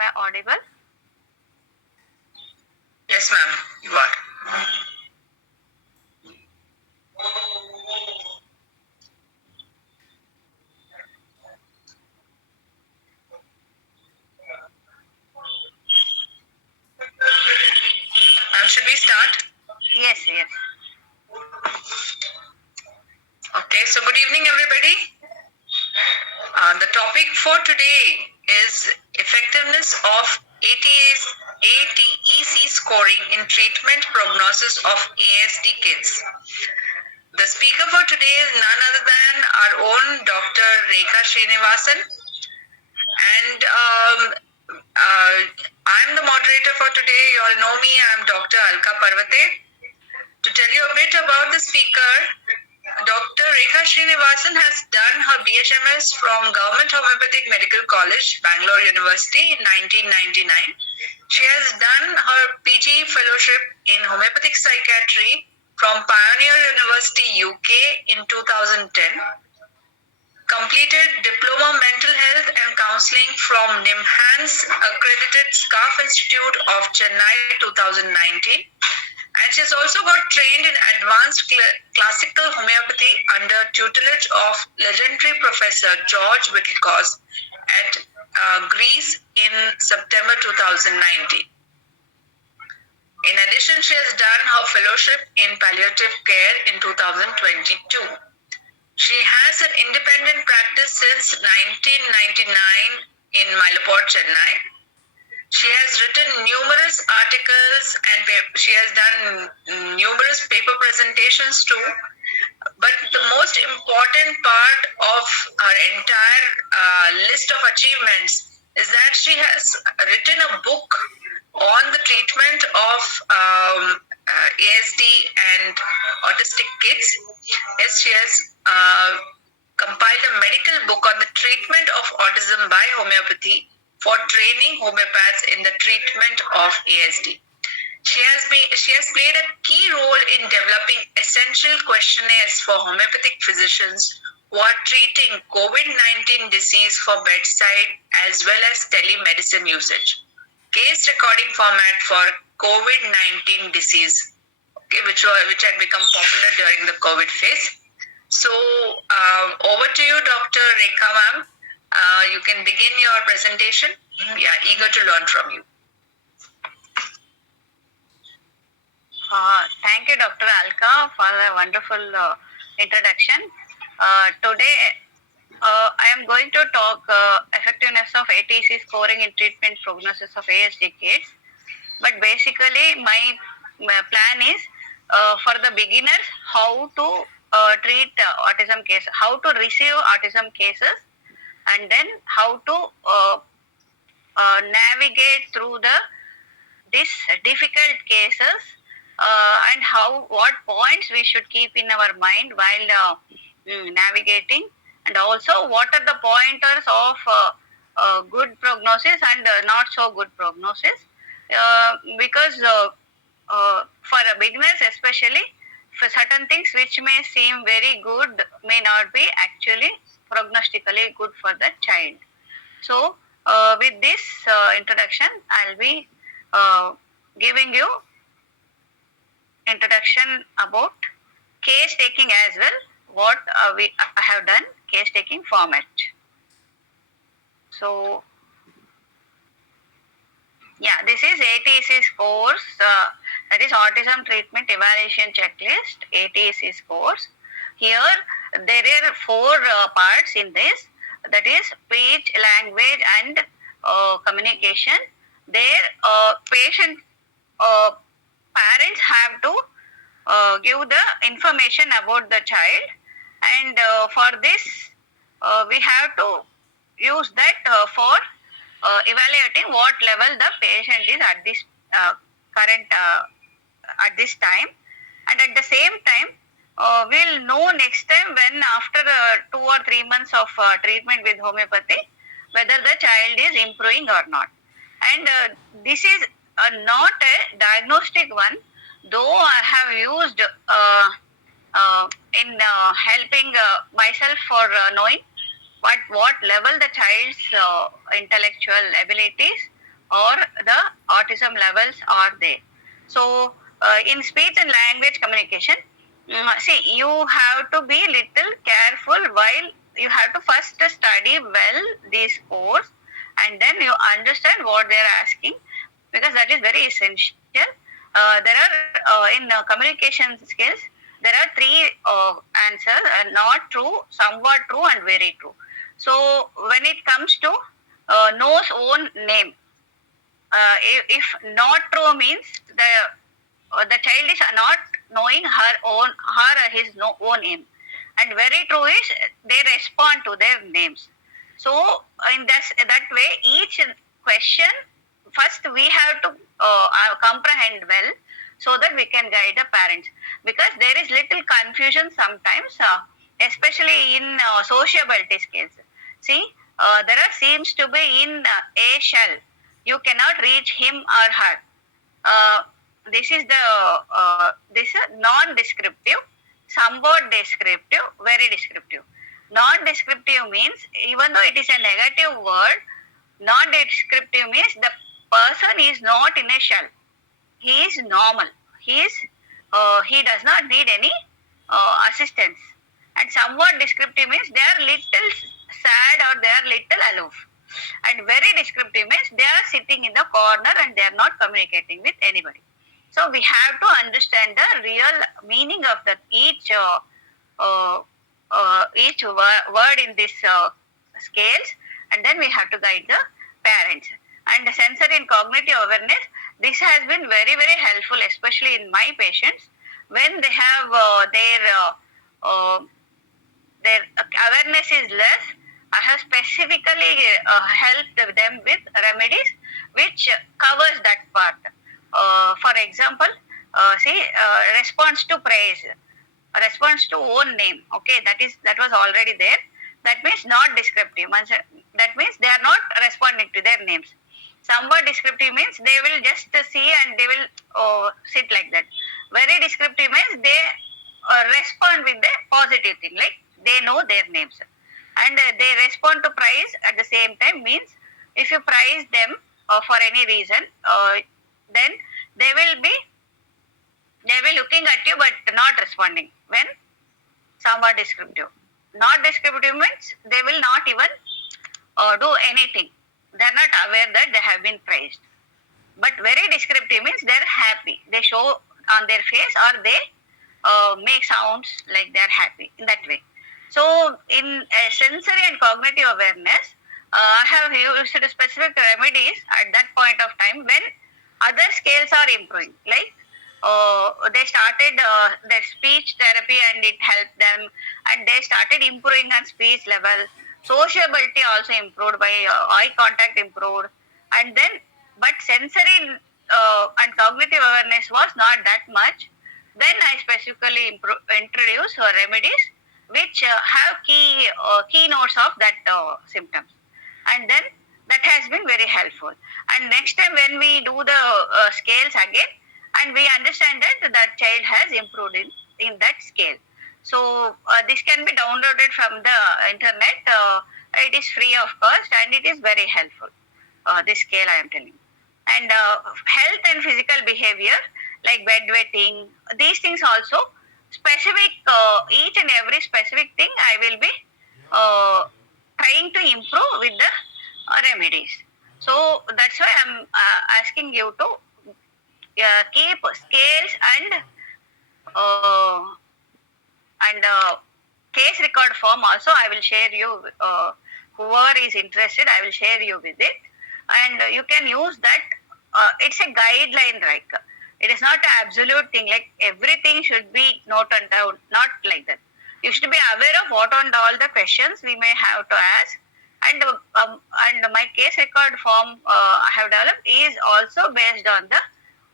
I audible? Yes, ma'am, you are. Ma'am, should we start? Yes. Okay, so good evening, everybody. The topic for today is effectiveness of ATEC scoring in treatment prognosis of ASD kids. The speaker for today is none other than our own Dr. Rekha Srinivasan, and I'm the moderator for today. You all know me. I'm Dr. Alka Parvate. To tell you a bit about the speaker, Dr. Rekha Srinivasan has done her B.H.M.S. from Government Homeopathic Medical College, Bangalore University in 1999. She has done her PG fellowship in Homeopathic Psychiatry from Pioneer University, UK in 2010. Completed Diploma Mental Health and Counseling from NIMHANS Accredited Staff Institute of Chennai 2019. And she has also got trained in Advanced Classical Homeopathy under tutelage of legendary Professor George Vithoulkas at Greece in September 2019. In addition, she has done her fellowship in palliative care in 2022. She has an independent practice since 1999 in Mylapore Chennai. She has written numerous articles and she has done numerous paper presentations too. But the most important part of her entire list of achievements is that she has written a book on the treatment of ASD and autistic kids. Yes, she has compiled a medical book on the treatment of autism by homeopathy for training homeopaths in the treatment of ASD. She has played a key role in developing essential questionnaires for homeopathic physicians who are treating COVID-19 disease for bedside as well as telemedicine usage. Case recording format for COVID-19 disease, okay, which had become popular during the COVID phase. So over to you, Dr. Rekha ma'am. You can begin your presentation. We are eager to learn from you. Thank you, Dr. Alka, for the wonderful introduction. Today, I am going to talk effectiveness of ATEC scoring in treatment prognosis of ASD kids. But basically, my plan is for the beginners how to treat autism cases, how to receive autism cases, and then how to navigate through these difficult cases, and what points we should keep in our mind while navigating, and also what are the pointers of good prognosis and not so good prognosis, because for beginners especially, for certain things which may seem very good may not be actually prognostically good for the child. So with this introduction, I'll be giving you introduction about case taking as well, what I have done case taking format. So yeah, this is ATEC scores, that is Autism Treatment Evaluation Checklist, ATEC scores. Here there are 4 parts in this, that is speech, language and communication. There patient parents have to give the information about the child, and for this we have to use that for evaluating what level the patient is at this current at this time, and at the same time we'll know next time when after 2 or 3 months of treatment with homeopathy whether the child is improving or not. And this is not a diagnostic one, though I have used in helping myself for knowing what level the child's intellectual abilities or the autism levels are there. So in speech and language communication, see, you have to be little careful while you have to first study well this course, and then you understand what they are asking, because that is very essential. There are in communication skills, there are three answers: not true, somewhat true, and very true. So when it comes to knows own name, if not true means the child is not knowing her or his own name, and very true is they respond to their names. So in that way, each question first we have to comprehend well, so that we can guide the parents, because there is little confusion sometimes, especially in sociability skills. See, there are seems to be in a shell, you cannot reach him or her. uh, this is the this is non-descriptive, somewhat descriptive, very descriptive. Non-descriptive means even though it is a negative word, non-descriptive means the person is not in a shell. He is normal. He does not need any assistance. And somewhat descriptive means they are little sad or they are little aloof. And very descriptive means they are sitting in the corner and they are not communicating with anybody. So we have to understand the real meaning of the uh, each word in this scales, and then we have to guide the parents. And the sensory and cognitive awareness, this has been very very helpful, especially in my patients when they have uh, their awareness is less. I have specifically helped them with remedies which covers that part. For example, see, response to praise, response to own name. Okay, that was already there. That means not descriptive. That means they are not responding to their names. Somewhat descriptive means they will just see and they will sit like that. Very descriptive means they respond with the positive thing, like they know their names, and they respond to praise at the same time. Means if you praise them for any reason, then they will be looking at you but not responding. When somewhat descriptive, not descriptive means they will not even do anything. They are not aware that they have been praised. But very descriptive means they are happy. They show on their face, or they make sounds like they are happy in that way. So in sensory and cognitive awareness, I have used specific remedies at that point of time when other scales are improving. Like they started their speech therapy and it helped them, and they started improving on speech level. Sociability also improved by eye contact improved, and then but sensory and cognitive awareness was not that much. Then I specifically introduce remedies which have keynotes of that symptoms, and then that has been very helpful. And next time when we do the scales again, and we understand that that child has improved in that scale. So this can be downloaded from the internet. It is free of cost and it is very helpful. This scale I am telling. And health and physical behavior like bedwetting, these things also specific. Each and every specific thing I will be trying to improve with the remedies. So that's why I'm asking you to keep scales uh, and case record form also. I will share you. Whoever is interested, I will share you with it, and you can use that. It's a guideline, like it is not an absolute thing. Like everything should be noted down. Not like that. You should be aware of what and all the questions we may have to ask, and my case record form I have developed is also based on the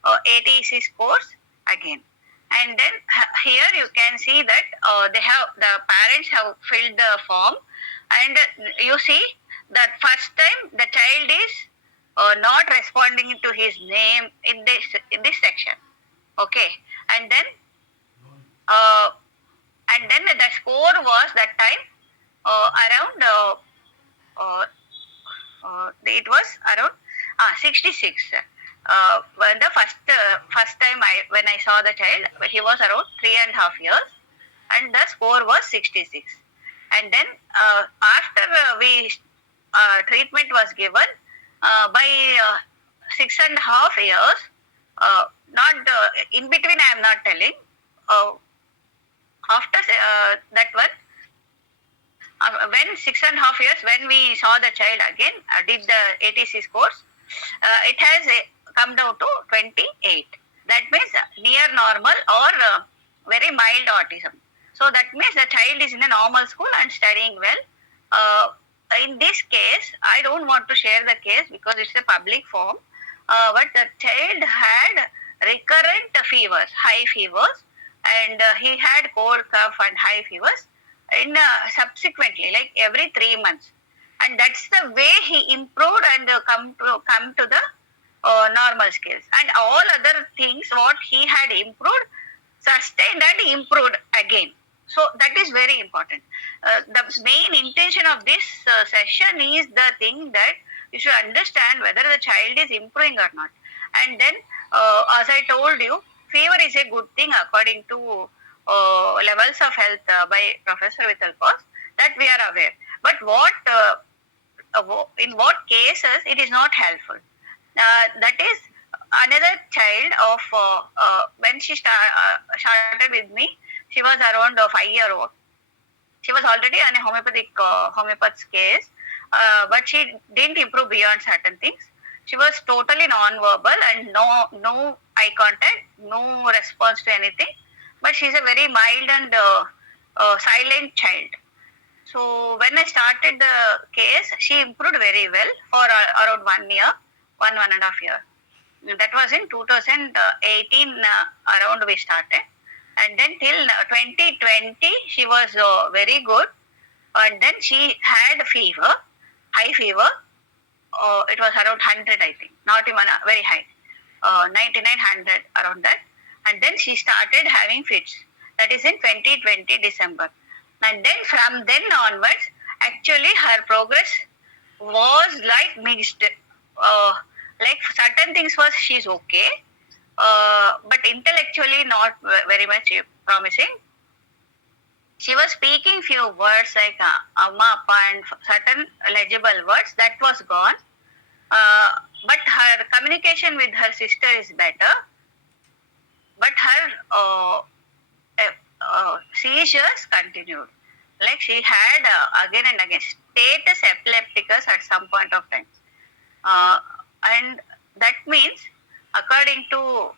ATEC scores again. And then here you can see that the parents have filled the form, and you see that first time the child is not responding to his name in this section. Okay, and then uh, the score was that time around it was around 66. When the first time when I saw the child, he was around 3.5 years, and the score was 66. And then after we treatment was given, by 6.5 years, not in between I am not telling. After that one, when 6.5 years, when we saw the child again, did the ATC scores, it has come down to 28. That means near normal or very mild autism. So that means the child is in a normal school and studying well. In this case, I don't want to share the case because it's a public form, but the child had recurrent fevers, high fevers, and he had cold, cough, and high fevers in subsequently, like every 3 months, and that's the way he improved and come to the normal scales, and all other things what he had improved, sustained and improved again. So that is very important. The main intention of this session is the thing that you should understand whether the child is improving or not. And then, as I told you, fever is a good thing according to levels of health by Professor Vithoulkas, that we are aware. But in what cases it is not helpful. That is another child of when she started with me, she was around 5-year-old. She was already on a homeopath's case, but she didn't improve beyond certain things. She was totally non-verbal and no eye contact, no response to anything. But she's a very mild and silent child. So when I started the case, she improved very well for around 1 year, 1.5 year. That was in 2018 around we started. And then till 2020, she was very good. And then she had fever, high fever. It was around 100, I think, not even very high, 99, 100, around that. And then she started having fits. That is in 2020 December. And then from then onwards, actually her progress was like mixed. Like certain things was she's okay, but intellectually not very much promising. She was speaking few words like amma, appa, and certain legible words. That was gone. But her communication with her sister is better. But her seizures continued. Like she had again and again status epilepticus at some point of time. And that means, according to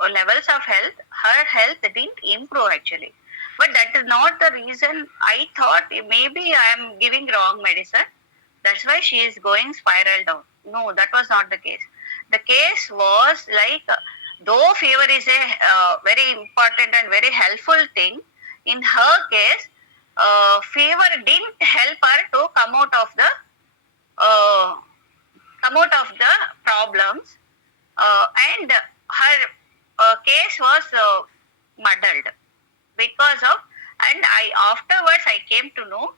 levels of health, her health didn't improve actually. But that is not the reason. I thought maybe I am giving wrong medicine. That's why she is going spiral down. No, that was not the case. The case was like, though fever is a very important and very helpful thing, in her case, fever didn't help her to come out of the problems, and her case was muddled because of. And afterwards I came to know,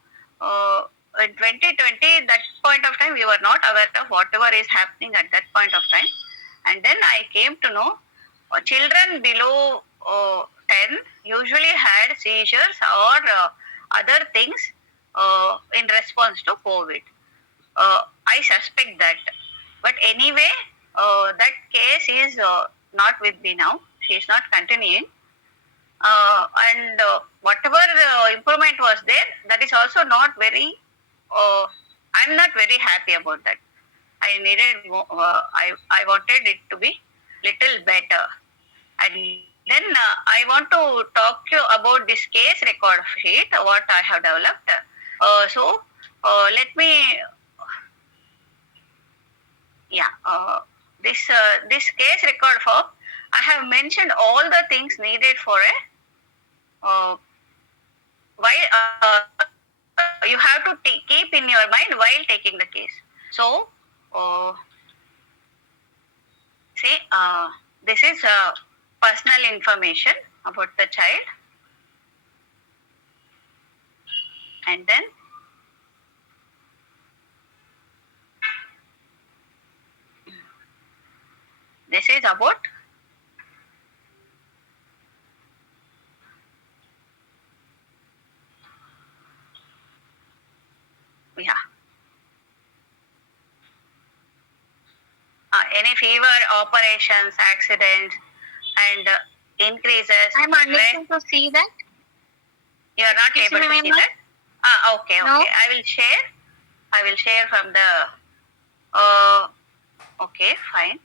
in 2020, that point of time we were not aware of whatever is happening at that point of time. And then I came to know children below 10 usually had seizures or other things in response to COVID. I suspect that. But anyway, that case is not with me now. She is not continuing. And whatever improvement was there, that is also not very, I'm not very happy about that. I needed, I wanted it to be little better. And then I want to talk to you about this case record sheet, what I have developed. So let me, this case record form, I have mentioned all the things needed for a, you have to keep in your mind while taking the case. So, see, this is personal information about the child. And then about, yeah, any fever, operations, accidents, and increases. I'm unable to see that. You are not able to see that. Okay, No. okay. I will share. I will share from the. Okay, fine.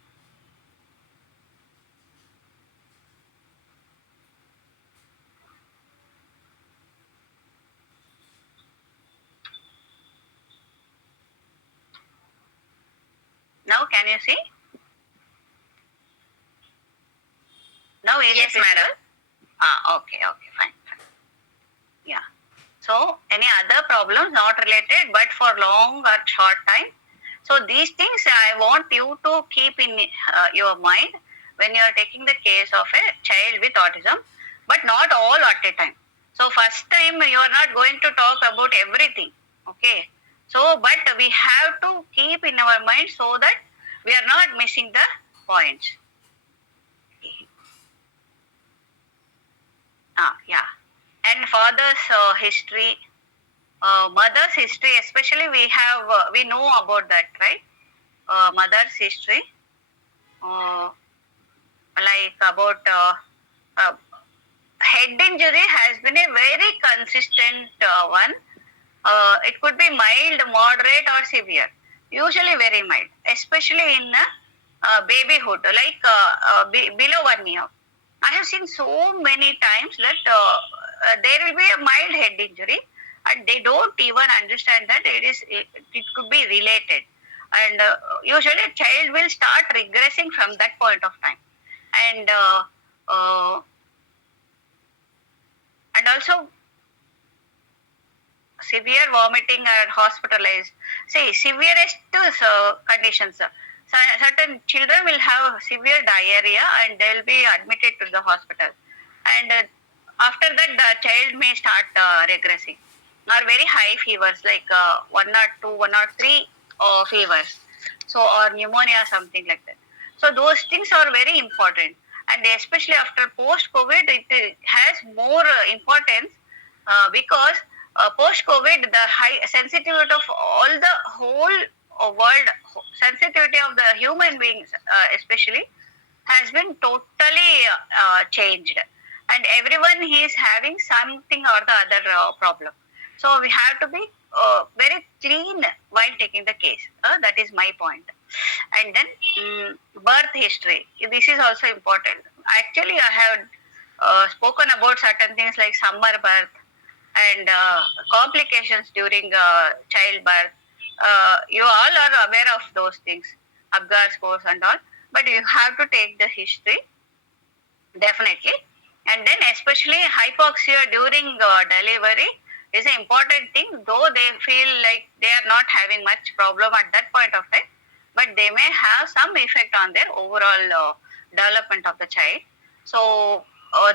Now, can you see? Now, is Yes, it visible? madam. Okay, okay, fine, fine. Yeah. So, any other problems not related but for long or short time? So, these things I want you to keep in your mind when you are taking the case of a child with autism, but not all at a time. So, first time you are not going to talk about everything. Okay. So, but we have to keep in our mind so that we are not missing the points. Yeah. And father's history, mother's history, especially we know about that, right? Mother's history, uh, like about uh, head injury has been a very consistent one. It could be mild, moderate, or severe. Usually very mild, especially in babyhood, like below 1 year. I have seen so many times that there will be a mild head injury, and they don't even understand that it could be related. And usually, a child will start regressing from that point of time, and uh, and also severe vomiting and hospitalized. See, severest conditions. Certain children will have severe diarrhea and they will be admitted to the hospital. And after that, the child may start regressing. Or very high fevers, like 1 or 2, 1 or 3 fevers. So, or pneumonia, something like that. So, those things are very important. And especially after post COVID, it has more importance because post COVID, the high sensitivity of all the whole world, sensitivity of the human beings, especially, has been totally changed, and everyone is having something or the other problem. So we have to be very clean while taking the case. That is my point. And then birth history. This is also important. Actually, I have spoken about certain things like summer birth and complications during childbirth. You all are aware of those things, Apgar scores and all, but you have to take the history definitely. And then especially hypoxia during delivery is an important thing, though they feel like they are not having much problem at that point of time, but they may have some effect on their overall development of the child. So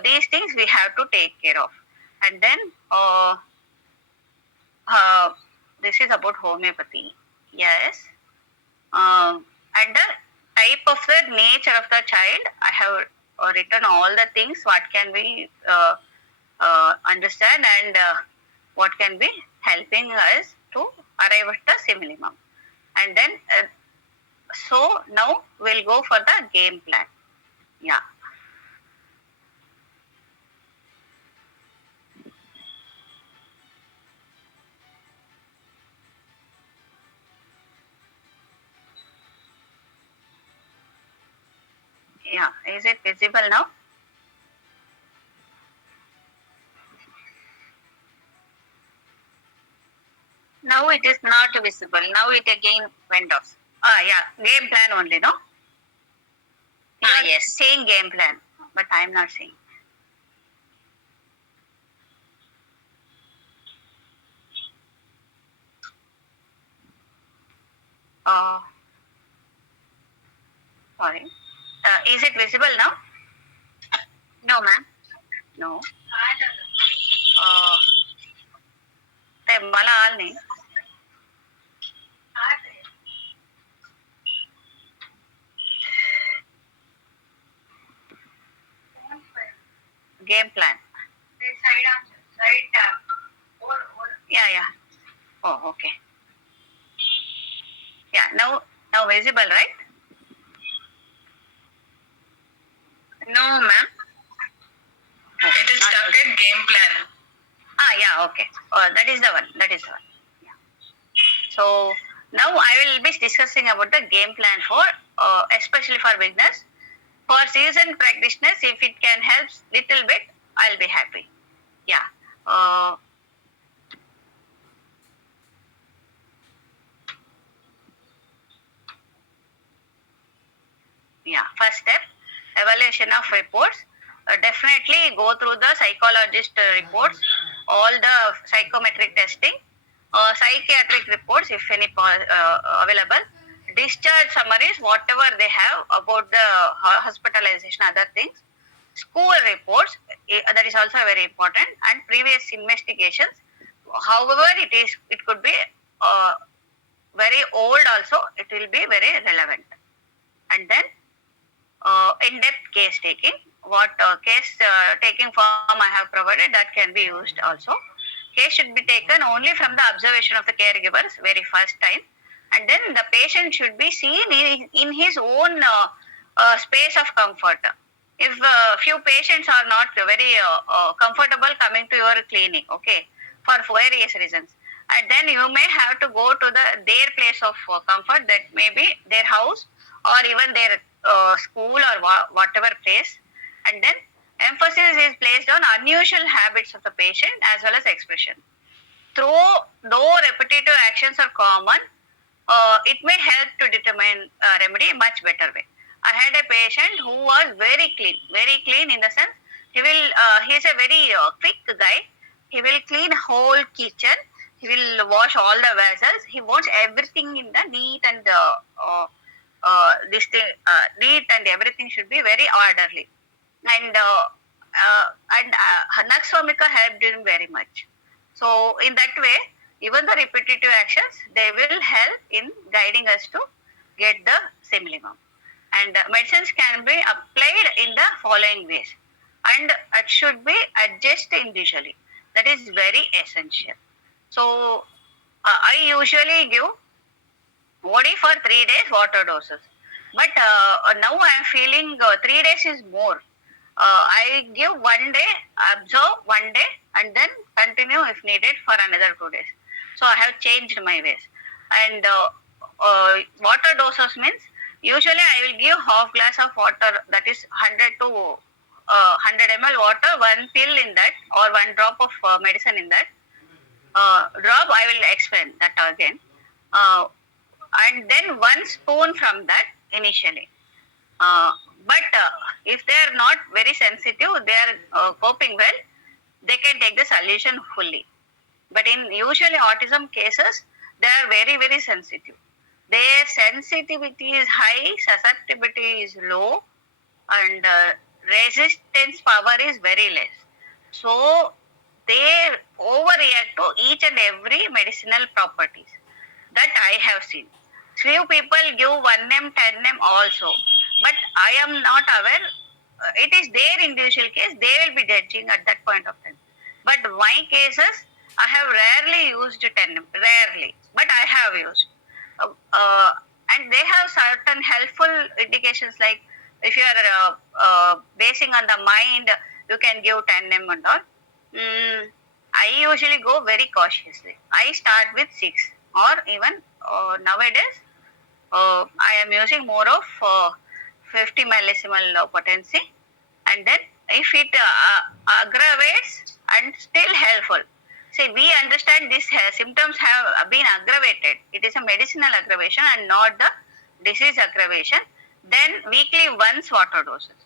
these things we have to take care of. And then uh, this is about homeopathy. Yes. And the type of the nature of the child, I have written all the things what can we understand and what can be helping us to arrive at the simillimum. And then, so now we'll go for the game plan. Yeah. Yeah. Is it visible now? Now it is not visible. Now it again went off. Yeah. Game plan only, no? You are Yes. saying game plan, but I'm not saying. Uh, Sorry. Is it visible now? No, ma'am. No. ते मला आलं नाही. game plan. Side tab. Yeah. Oh, okay. Yeah, now visible, right? No, ma'am. It is stuck at game plan. Yeah, okay. That is the one. Yeah. So now I will be discussing about the game plan for, especially for beginners. For seasoned practitioners, if it can help little bit, I'll be happy. Yeah. First step, evaluation of reports. Definitely go through the psychologist reports, all the psychometric testing, psychiatric reports if any available, discharge summaries, whatever they have about the hospitalization, other things, school reports, that is also very important, and previous investigations. However, it could be very old also, it will be very relevant. And then in-depth case taking, what case taking form I have provided, that can be used also. Case should be taken only from the observation of the caregivers very first time, and then the patient should be seen in his own space of comfort. If few patients are not very comfortable coming to your clinic, okay, for various reasons, and then you may have to go to their place of comfort, that may be their house or even their school or whatever place, and then emphasis is placed on unusual habits of the patient as well as expression. Though repetitive actions are common, it may help to determine remedy much better way. I had a patient who was very clean in the sense he is a very quick guy. He will clean whole kitchen. He will wash all the vessels. He wants everything in the neat and neat, and everything should be very orderly. And Nux vomica helped him very much. So in that way, even the repetitive actions, they will help in guiding us to get the minimum. And medicines can be applied in the following ways, and it should be adjusted individually. That is very essential. So I usually give only for 3 days water doses, but now I am feeling 3 days is more. I give 1 day, observe 1 day, and then continue if needed for another 2 days. So I have changed my ways. And water doses means usually I will give half glass of water, that is 100 to 100 ml water, one pill in that, or one drop of medicine in that. Drop, I will explain that again. And then 1 spoon from that initially. But if they are not very sensitive, they are coping well, they can take the solution fully. But in usually autism cases, they are very, very sensitive. Their sensitivity is high, susceptibility is low, and resistance power is very less. So they overreact to each and every medicinal properties. That I have seen. Few people give 1 m, 10 m also, but I am not aware. It is their individual case. They will be judging at that point of time. But my cases, I have rarely used 10 m, rarely, but I have used. And they have certain helpful indications, like if you are basing on the mind, you can give 10 m and all. I usually go very cautiously. I start with 6, or even nowadays I am using more of 50 millisimal potency, and then if it aggravates and still helpful. See, we understand these symptoms have been aggravated. It is a medicinal aggravation and not the disease aggravation. Then weekly once water doses.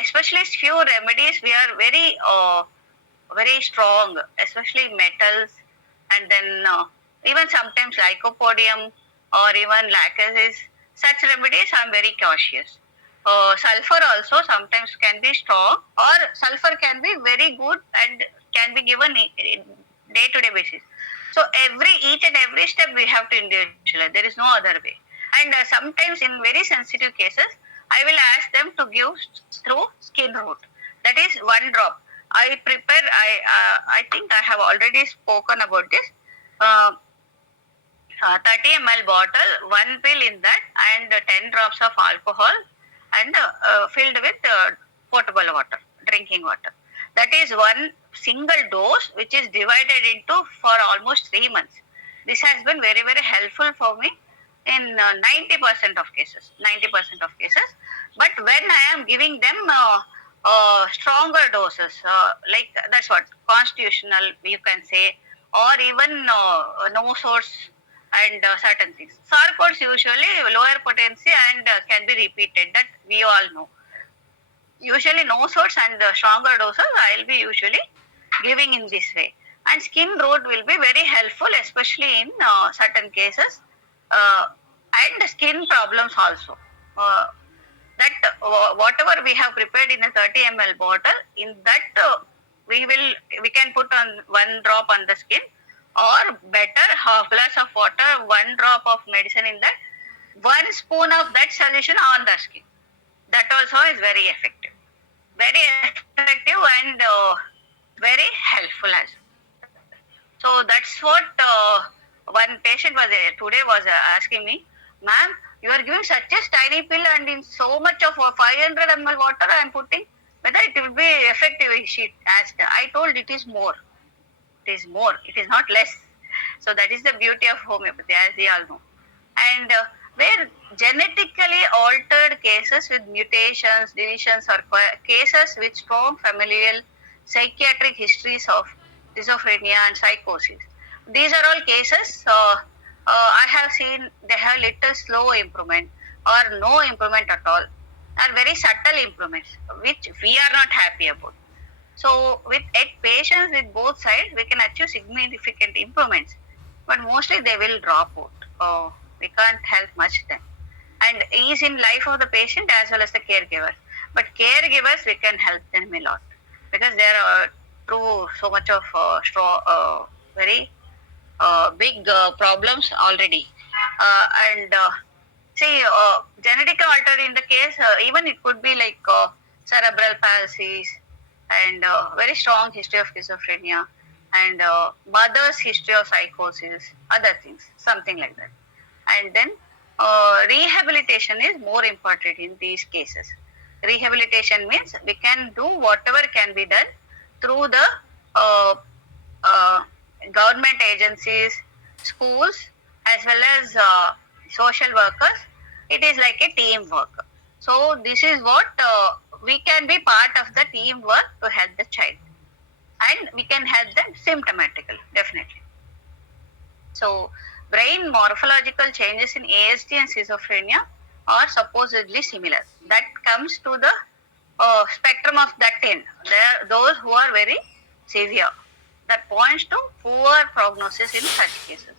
Especially few remedies, we are very strong, especially metals, and then even sometimes lycopodium or even lacasis. Such remedies I am very cautious. Sulfur also sometimes can be strong, or sulfur can be very good and can be given day-to-day basis. So each and every step we have to individualize. There is no other way. And sometimes in very sensitive cases, I will ask them to give through skin route. That is 1 drop. I think I have already spoken about this. 30 ml bottle, 1 pill in that, and 10 drops of alcohol, and filled with potable water, drinking water. That is one single dose which is divided into for almost 3 months. This has been very, very helpful for me in 90% of cases. 90% of cases. But when I am giving them stronger doses, like that's what constitutional you can say, or even no source and certain things. Sarcodes usually lower potency and can be repeated. That we all know. Usually no source and stronger doses I will be usually giving in this way. And skin root will be very helpful, especially in certain cases, and skin problems also. That whatever we have prepared in a 30 ml bottle, in that we can put on 1 drop on the skin, or better half glass of water, 1 drop of medicine in that, 1 spoon of that solution on the skin. That also is very effective. Very effective and very helpful as well. So that's what one patient was today was asking me, ma'am, you are giving such a tiny pill and in so much of 500 ml water I am putting, whether it will be effective. She asked. I told it is more. It is more. It is not less. So that is the beauty of homeopathy, as we all know. And where genetically altered cases with mutations, deletions, or cases with strong familial psychiatric histories of schizophrenia and psychosis. These are all cases I have seen they have little slow improvement or no improvement at all, are very subtle improvements which we are not happy about. So with patients with both sides, we can achieve significant improvements, but mostly they will drop out. We can't help much then. And ease in life of the patient as well as the caregivers. But caregivers, we can help them a lot because they are through so much of very big problems already. And see, genetic altered in the case, even it could be like cerebral palsy and very strong history of schizophrenia and mother's history of psychosis, other things, something like that. And then rehabilitation is more important in these cases. Rehabilitation means we can do whatever can be done through the government agencies, schools, as well as social workers. It is like a teamwork. So this is what we can be part of the teamwork to help the child, and we can help them symptomatically, definitely. So brain morphological changes in ASD and schizophrenia are supposedly similar. That comes to the spectrum of that 10. There are those who are very severe. That points to poor prognosis in such cases.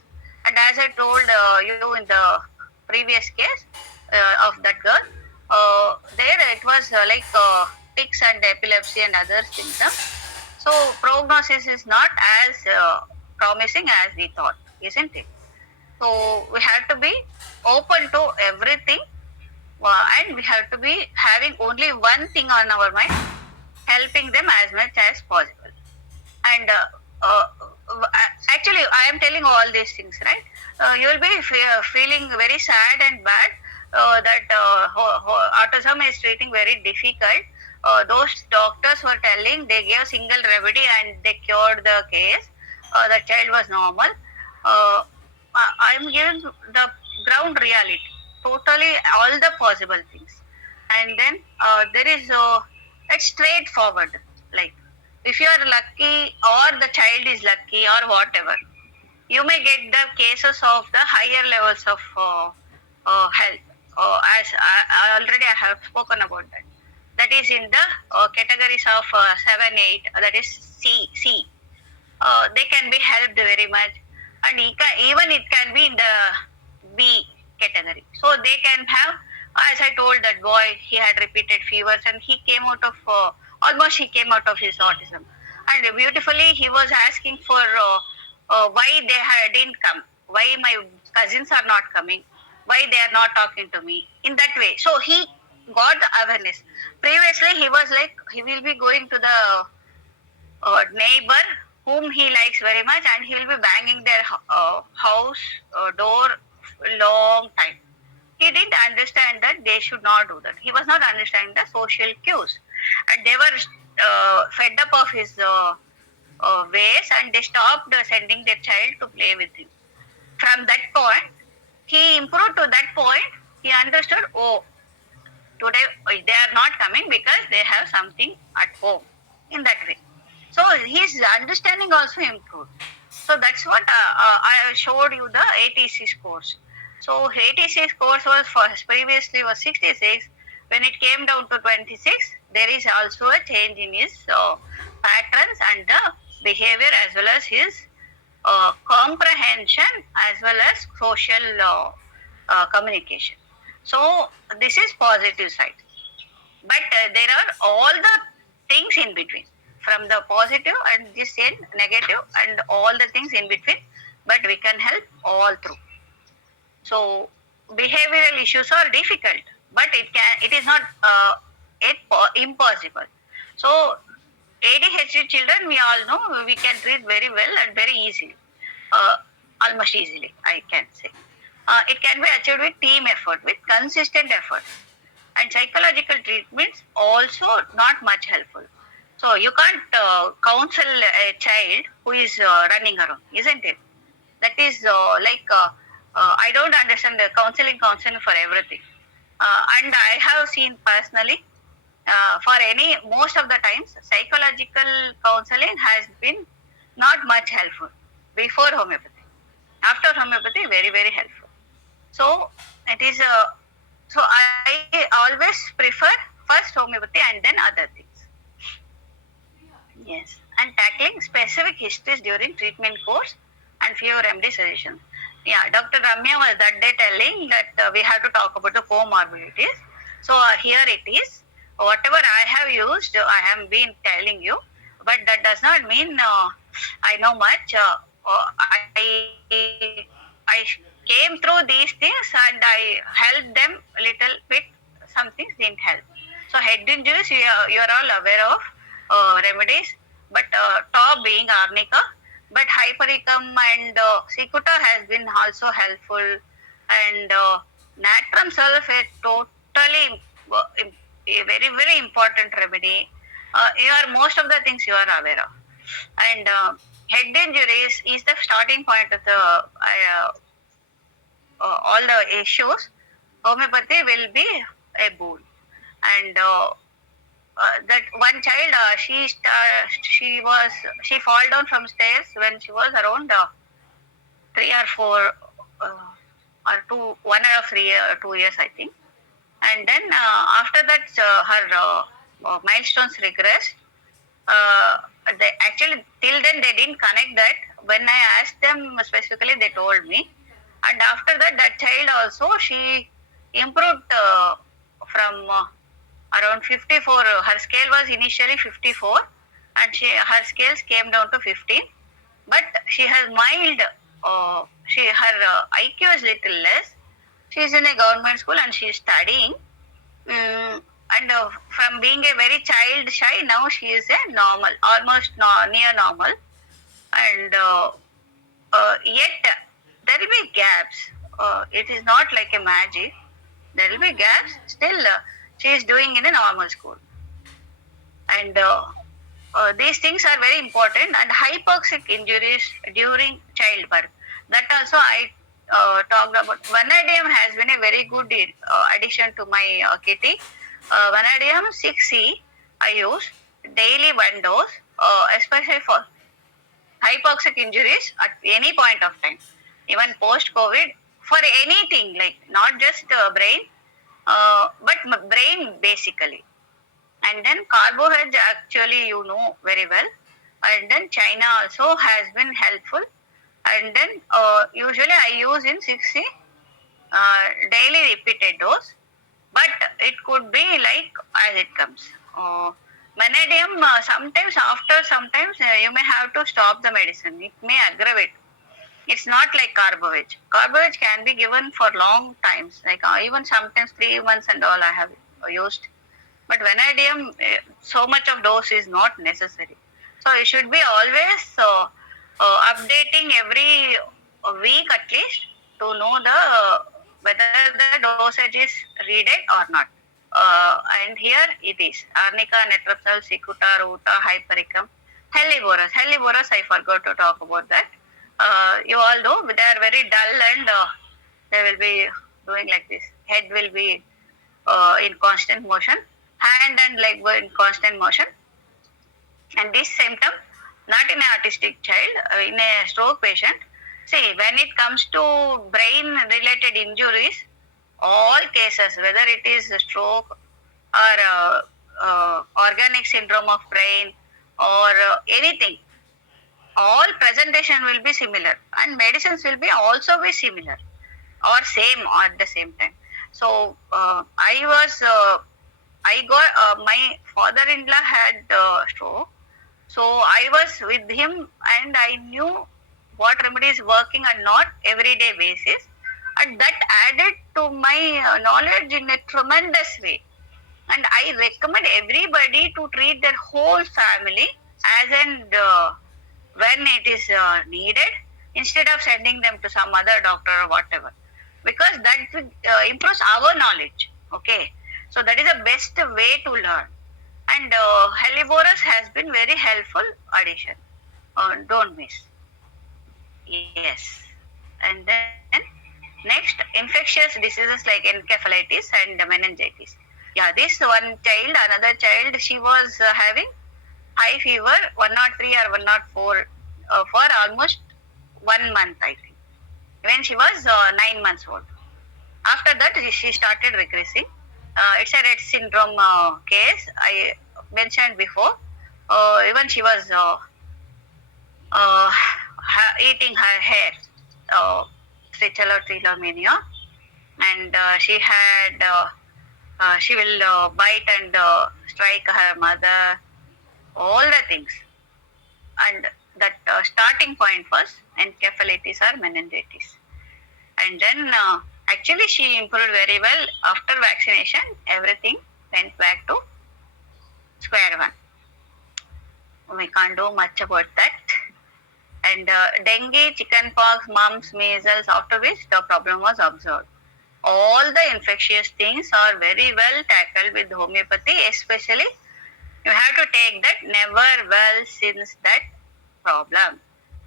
And as I told you in the previous case of that girl, there it was like tics and epilepsy and other symptoms. So prognosis is not as promising as we thought, isn't it? So we have to be open to everything, and we have to be having only one thing on our mind, helping them as much as possible. And actually, I am telling all these things, right? You will be feeling very sad and bad that autism is treating very difficult. Those doctors were telling they gave single remedy and they cured the case. The child was normal. I am giving the ground reality, totally all the possible things. And then there is it's straightforward. Like if you are lucky or the child is lucky or whatever, you may get the cases of the higher levels of health. As I already have spoken about that. That is in the categories of 7, 8. That is C. They can be helped very much, and even it can be in the B category. So they can have, as I told that boy, he had repeated fevers and he came out of almost he came out of his autism. And beautifully, he was asking for why they didn't come, why my cousins are not coming, why they are not talking to me in that way. So he got the awareness. Previously, he was like, he will be going to the neighbor whom he likes very much, and he will be banging their house door long time. He didn't understand that they should not do that. He was not understanding the social cues, and they were fed up of his ways, and they stopped sending their child to play with him. From that point, he improved to that point. He understood, oh, today they are not coming because they have something at home, in that way. So his understanding also improved. So that's what I showed you the ATC scores. So ATC scores was first previously was 66. When it came down to 26, there is also a change in his patterns and the behavior, as well as his comprehension, as well as social communication. So this is positive side. But there are all the things in between, from the positive and this end negative and all the things in between, but we can help all through. So behavioral issues are difficult, but it is not impossible. So ADHD children, we all know, we can treat very well and very easily, almost easily, I can say. It can be achieved with team effort, with consistent effort. And psychological treatments also not much helpful. So you can't counsel a child who is running around, isn't it? That is I don't understand the counseling for everything. And I have seen personally, for most of the times, psychological counseling has been not much helpful before homeopathy. After homeopathy, very, very helpful. So it is so I always prefer first homeopathy and then other things. Yes, and tackling specific histories during treatment course and few remedy suggestions. Yeah, Dr. Ramya was that day telling that we have to talk about the comorbidities. So here it is. Whatever I have used, I have been telling you, but that does not mean I know much. I came through these things and I helped them a little bit. Some things didn't help. So head injuries, you are all aware of remedies, but top being arnica, but hypericum and cicuta has been also helpful, and natrum sulfate totally a very, very important remedy. You are most of the things you are aware of, and head injuries is the starting point of the all the issues. Homeopathy will be a boon, and that one child, she fall down from stairs when she was around 3 or 4 or 2 I think, and then after that her milestones regressed. They actually till then they didn't connect that. When I asked them specifically, they told me, and after that, that child also, she improved from around 54. Her scale was initially 54, and her scales came down to 15. But she has mild. Her IQ is little less. She is in a government school and she is studying. And from being a very child shy, now she is a normal, almost near normal, and yet there will be gaps. It is not like a magic. There will be gaps. Still, she is doing in a normal school, and these things are very important. And hypoxic injuries during childbirth. That also I talked about. Vanadium has been a very good addition to my kitty. Vanadium 6C I use daily 1 dose, especially for hypoxic injuries at any point of time, even post-COVID, for anything, like not just brain, but brain basically. And then carbohydrate, actually, you know very well. And then China also has been helpful. And then usually I use in 6C daily repeated dose, but it could be like as it comes. Vanadium, sometimes you may have to stop the medicine. It may aggravate. It's not like carbohydrate. Carbohydrate can be given for long times, like even sometimes 3 months and all I have used. But vanadium, so much of dose is not necessary. So you should be always updating every week at least to know whether the dosage is readed or not. And here it is: arnica, netrapsol, cicuta, ruta, hypericum, helleborus. Helleborus, I forgot to talk about that. You all know they are very dull and they will be doing like this. Head will be in constant motion, hand and leg were in constant motion. And this symptom, not in an autistic child, in a stroke patient. See, when it comes to brain-related injuries, all cases, whether it is a stroke or organic syndrome of brain or anything, all presentation will be similar and medicines will be also be similar or same at the same time. So I got my father-in-law had stroke, so I was with him and I knew what remedy is working and not everyday basis, and that added to my knowledge in a tremendous way. And I recommend everybody to treat their whole family as and when it is needed, instead of sending them to some other doctor or whatever, because that improves our knowledge. Okay, so that is the best way to learn. And helleborus has been very helpful addition. Don't miss. Yes. And then next, infectious diseases like encephalitis and meningitis. Yeah, this one child, another child, she was having high fever, 103 or 104 for almost 1 month, I think, when she was 9 months old. After that, she started regressing. It's a Rett syndrome case I mentioned before. Even she was eating her hair, trichotillomania, and she had she will bite and strike her mother, all the things. And that starting point was encephalitis or meningitis. And then actually she improved very well after vaccination. Everything went back to square one. We can't do much about that. And dengue, chickenpox, mumps, measles, after which the problem was observed. All the infectious things are very well tackled with homeopathy, especially you have to take that never well since that problem.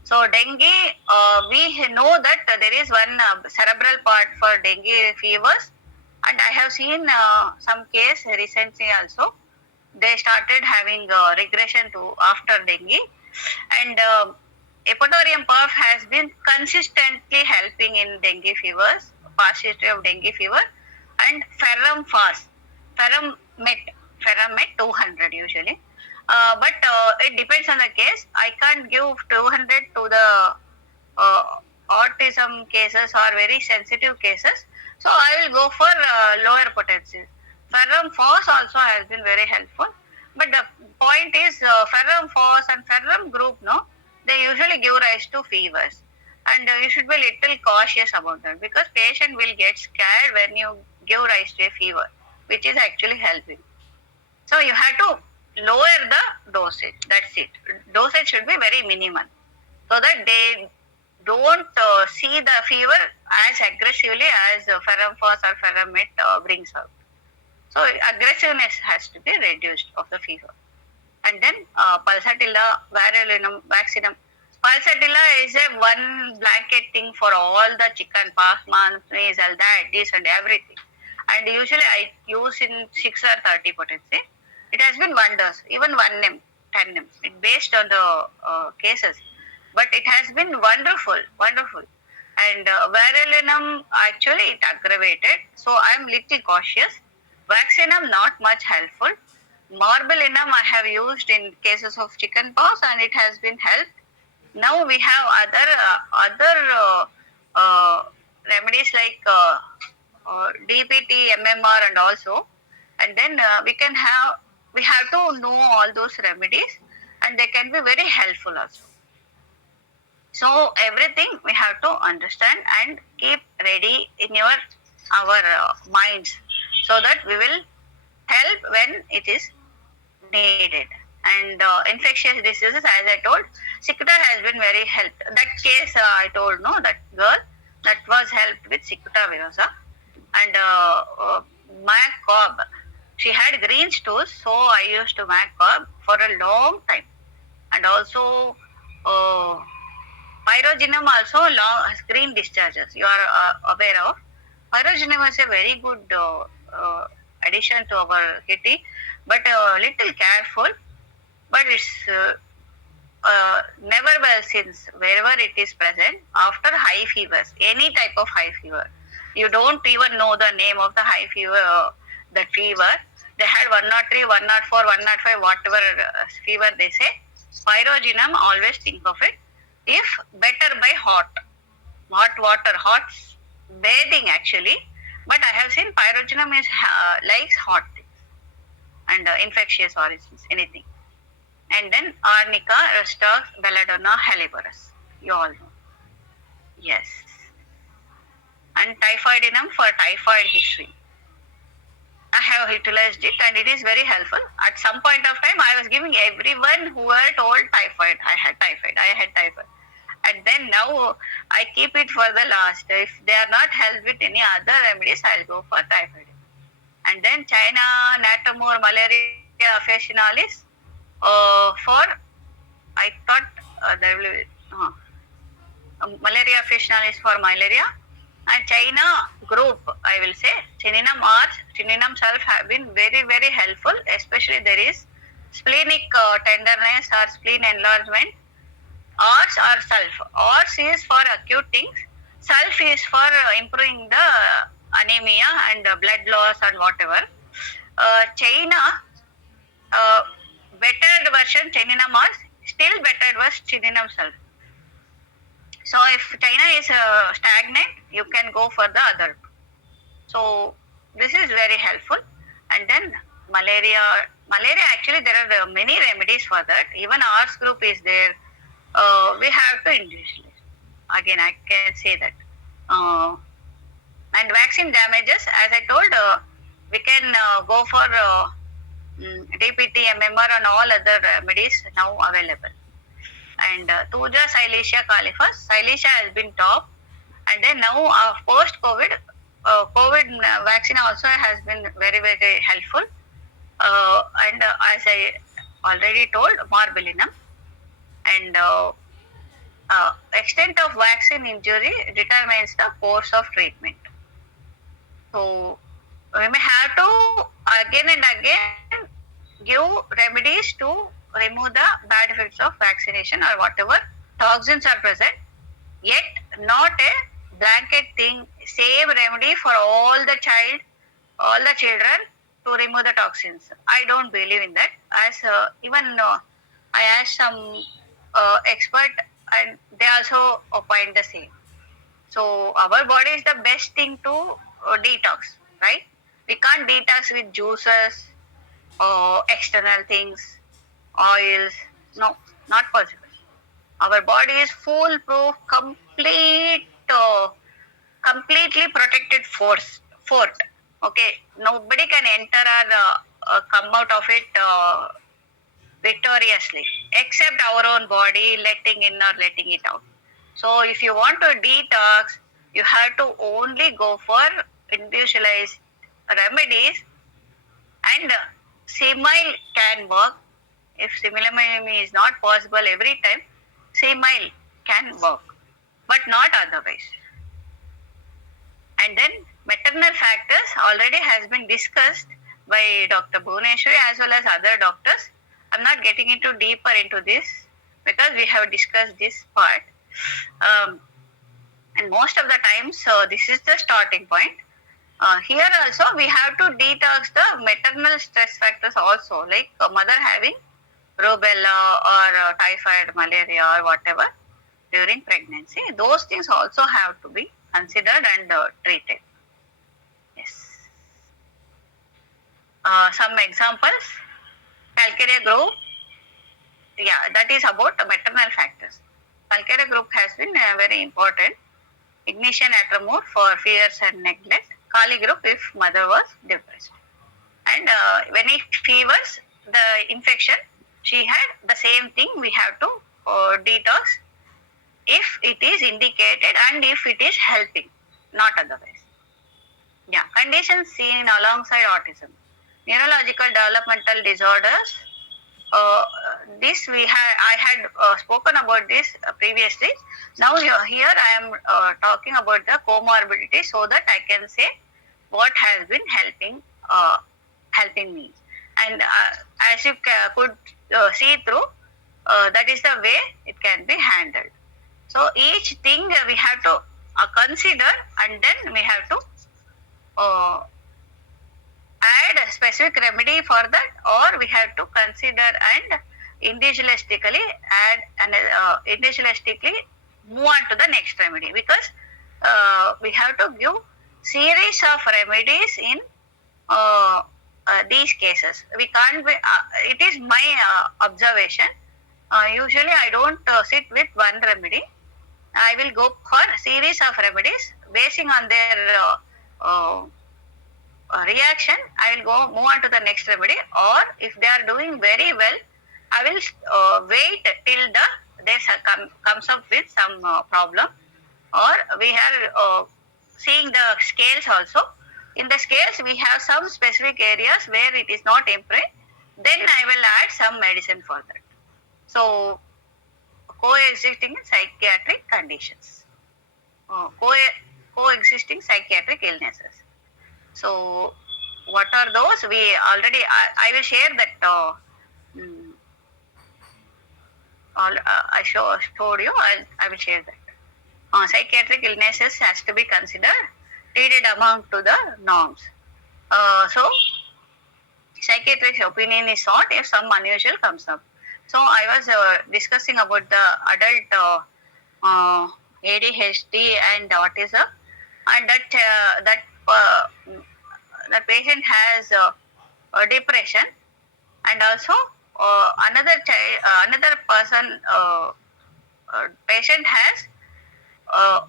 So dengue, we know that there is one cerebral part for dengue fevers, and I have seen some case recently also. They started having regression to after dengue, and Epitorium puff has been consistently helping in dengue fevers, past history of dengue fever, and ferrum fast, ferrum met 200 usually. But it depends on the case. I can't give 200 to the autism cases or very sensitive cases. So I will go for lower potency. Ferrum phos also has been very helpful. But the point is ferrum phos and ferrum group, no, they usually give rise to fevers. And you should be little cautious about that, because patient will get scared when you give rise to a fever, which is actually helping. So you have to lower the dosage. That's it. Dosage should be very minimal, so that they don't see the fever as aggressively as ferrum phos or ferrum met brings out. So aggressiveness has to be reduced of the fever. And then pulsatilla, variolinum, vaccinum. Pulsatilla is a one blanket thing for all the chicken, pox, mumps, measles, this and everything. And usually I use in 6 or 30 potency. It has been wonders, even 1 nim, 10 nim. It based on the cases. But it has been wonderful. And variolinum, actually it aggravated. So I am little cautious. Vaccinum, not much helpful. Morbillinum I have used in cases of chickenpox and it has been helped. Now we have other remedies like DPT, MMR and also. And then we have to know all those remedies, and they can be very helpful also. So everything we have to understand and keep ready in our minds, so that we will help when it is needed. And infectious diseases, as I told, Cicuta has been very helped. That case I told, no, that girl that was helped with Cicuta virosa. And Mac Cobb, she had green stools, so I used to Mac Cobb for a long time. And also pyrogenum also long green discharges. You are aware of. Pyrogenum is a very good addition to our kitty, but little careful. But it's never well since wherever it is present after high fevers, any type of high fever. You don't even know the name of the high fever, the fever. They had 103, 104, 105, whatever fever they say. Pyrogenum, always think of it. If better by hot water, hot bathing actually. But I have seen pyrogenum is likes hot things and infectious origins, anything. And then arnica, rustox, belladonna, helleborus. You all know. Yes. And typhoidinum for typhoid history. I have utilized it and it is very helpful. At some point of time, I was giving everyone who were told typhoid. I had typhoid. And then now I keep it for the last. If they are not helped with any other remedies, I'll go for typhoid. And then China, Natamur, Malaria officinalis. For I thought there will be Malaria officinalis for malaria. And China group, I will say, Chininum Ars, Chininum Sulf have been very, very helpful, especially there is splenic tenderness or spleen enlargement. Ars or Sulf. Ars is for acute things, Sulf is for improving the anemia and blood loss and whatever. China, bettered version Chininum Ars, still bettered was Chininum Sulf. So if China is stagnant, you can go for the other. So this is very helpful. And then malaria actually there are many remedies for that. Even ours group is there. We have to individualize. Again, I can say that. And vaccine damages, as I told, we can go for DPT, MMR and all other remedies now available. And Tuja, Silesia, Califas. Silesia has been top. And then now post-COVID, COVID vaccine also has been very, very helpful. And as I already told, morbillinum. And extent of vaccine injury determines the course of treatment. So we may have to again and again give remedies to remove the bad effects of vaccination or whatever toxins are present, yet not a blanket thing, same remedy for all the children to remove the toxins. I don't believe in that. As even I asked some expert and they also opine the same. So our body is the best thing to detox, right? We can't detox with juices or external things, oils. No, not possible. Our body is foolproof, completely protected fort. Okay, nobody can enter or come out of it victoriously, except our own body letting in or letting it out. So if you want to detox, you have to only go for individualized remedies, and Simile can work. If Similamine is not possible every time, Simile can work, but not otherwise. And then maternal factors already has been discussed by Dr. Bhuvneshwari as well as other doctors. I'm not getting into deeper into this because we have discussed this part. And most of the times, this is the starting point. Here also we have to detox the maternal stress factors also, like a mother having rubella or typhoid, malaria or whatever during pregnancy. Those things also have to be considered and treated. Yes. Some examples. Calcarea group. Yeah, that is about maternal factors. Calcarea group has been very important. Ignition atramur for fears and neglect. Kali group if mother was depressed. And when it fevers, the infection she had, the same thing we have to detox if it is indicated and if it is helping, not otherwise. Yeah, conditions seen alongside autism. Neurological developmental disorders. This I had spoken about this previously. Now here I am talking about the comorbidity so that I can say what has been helping me. And as you could see through, that is the way it can be handled. So each thing we have to consider, and then we have to add a specific remedy for that, or we have to consider and individualistically individualistically move on to the next remedy, because we have to give series of remedies in these cases. We can't be, it is my observation. Usually I don't sit with one remedy. I will go for a series of remedies basing on their reaction. I will move on to the next remedy, or if they are doing very well, I will wait till they comes up with some problem, or we are seeing the scales also. In the scales, we have some specific areas where it is not improved. Then I will add some medicine for that. So, coexisting psychiatric conditions, coexisting psychiatric illnesses. So, what are those? We already, I will share that. I showed you. I will share that. Psychiatric illnesses has to be considered, treated among to the norms. So, psychiatrist's opinion is sought if some unusual comes up. So, I was discussing about the adult ADHD and autism, and the patient has depression, and also another person patient has a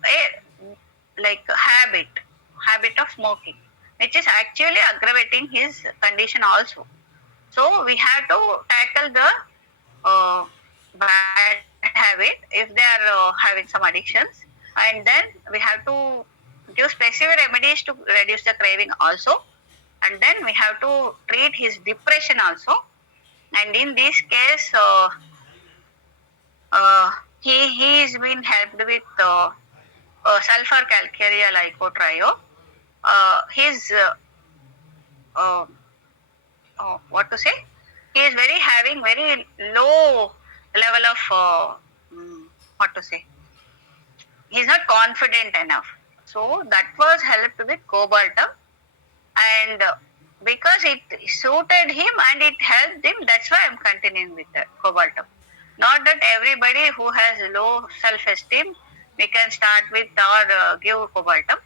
habit of smoking, which is actually aggravating his condition also. So we have to tackle the bad habit if they are having some addictions, and then we have to give specific remedies to reduce the craving also, and then we have to treat his depression also. And in this case, he is being helped with sulfur calcareal icotrio. His what to say? He is having very low level of what to say? He is not confident enough. So that was helped with cobaltum, and because it suited him and it helped him, that's why I'm continuing with the cobaltum. Not that everybody who has low self-esteem, we can start with or give cobaltum.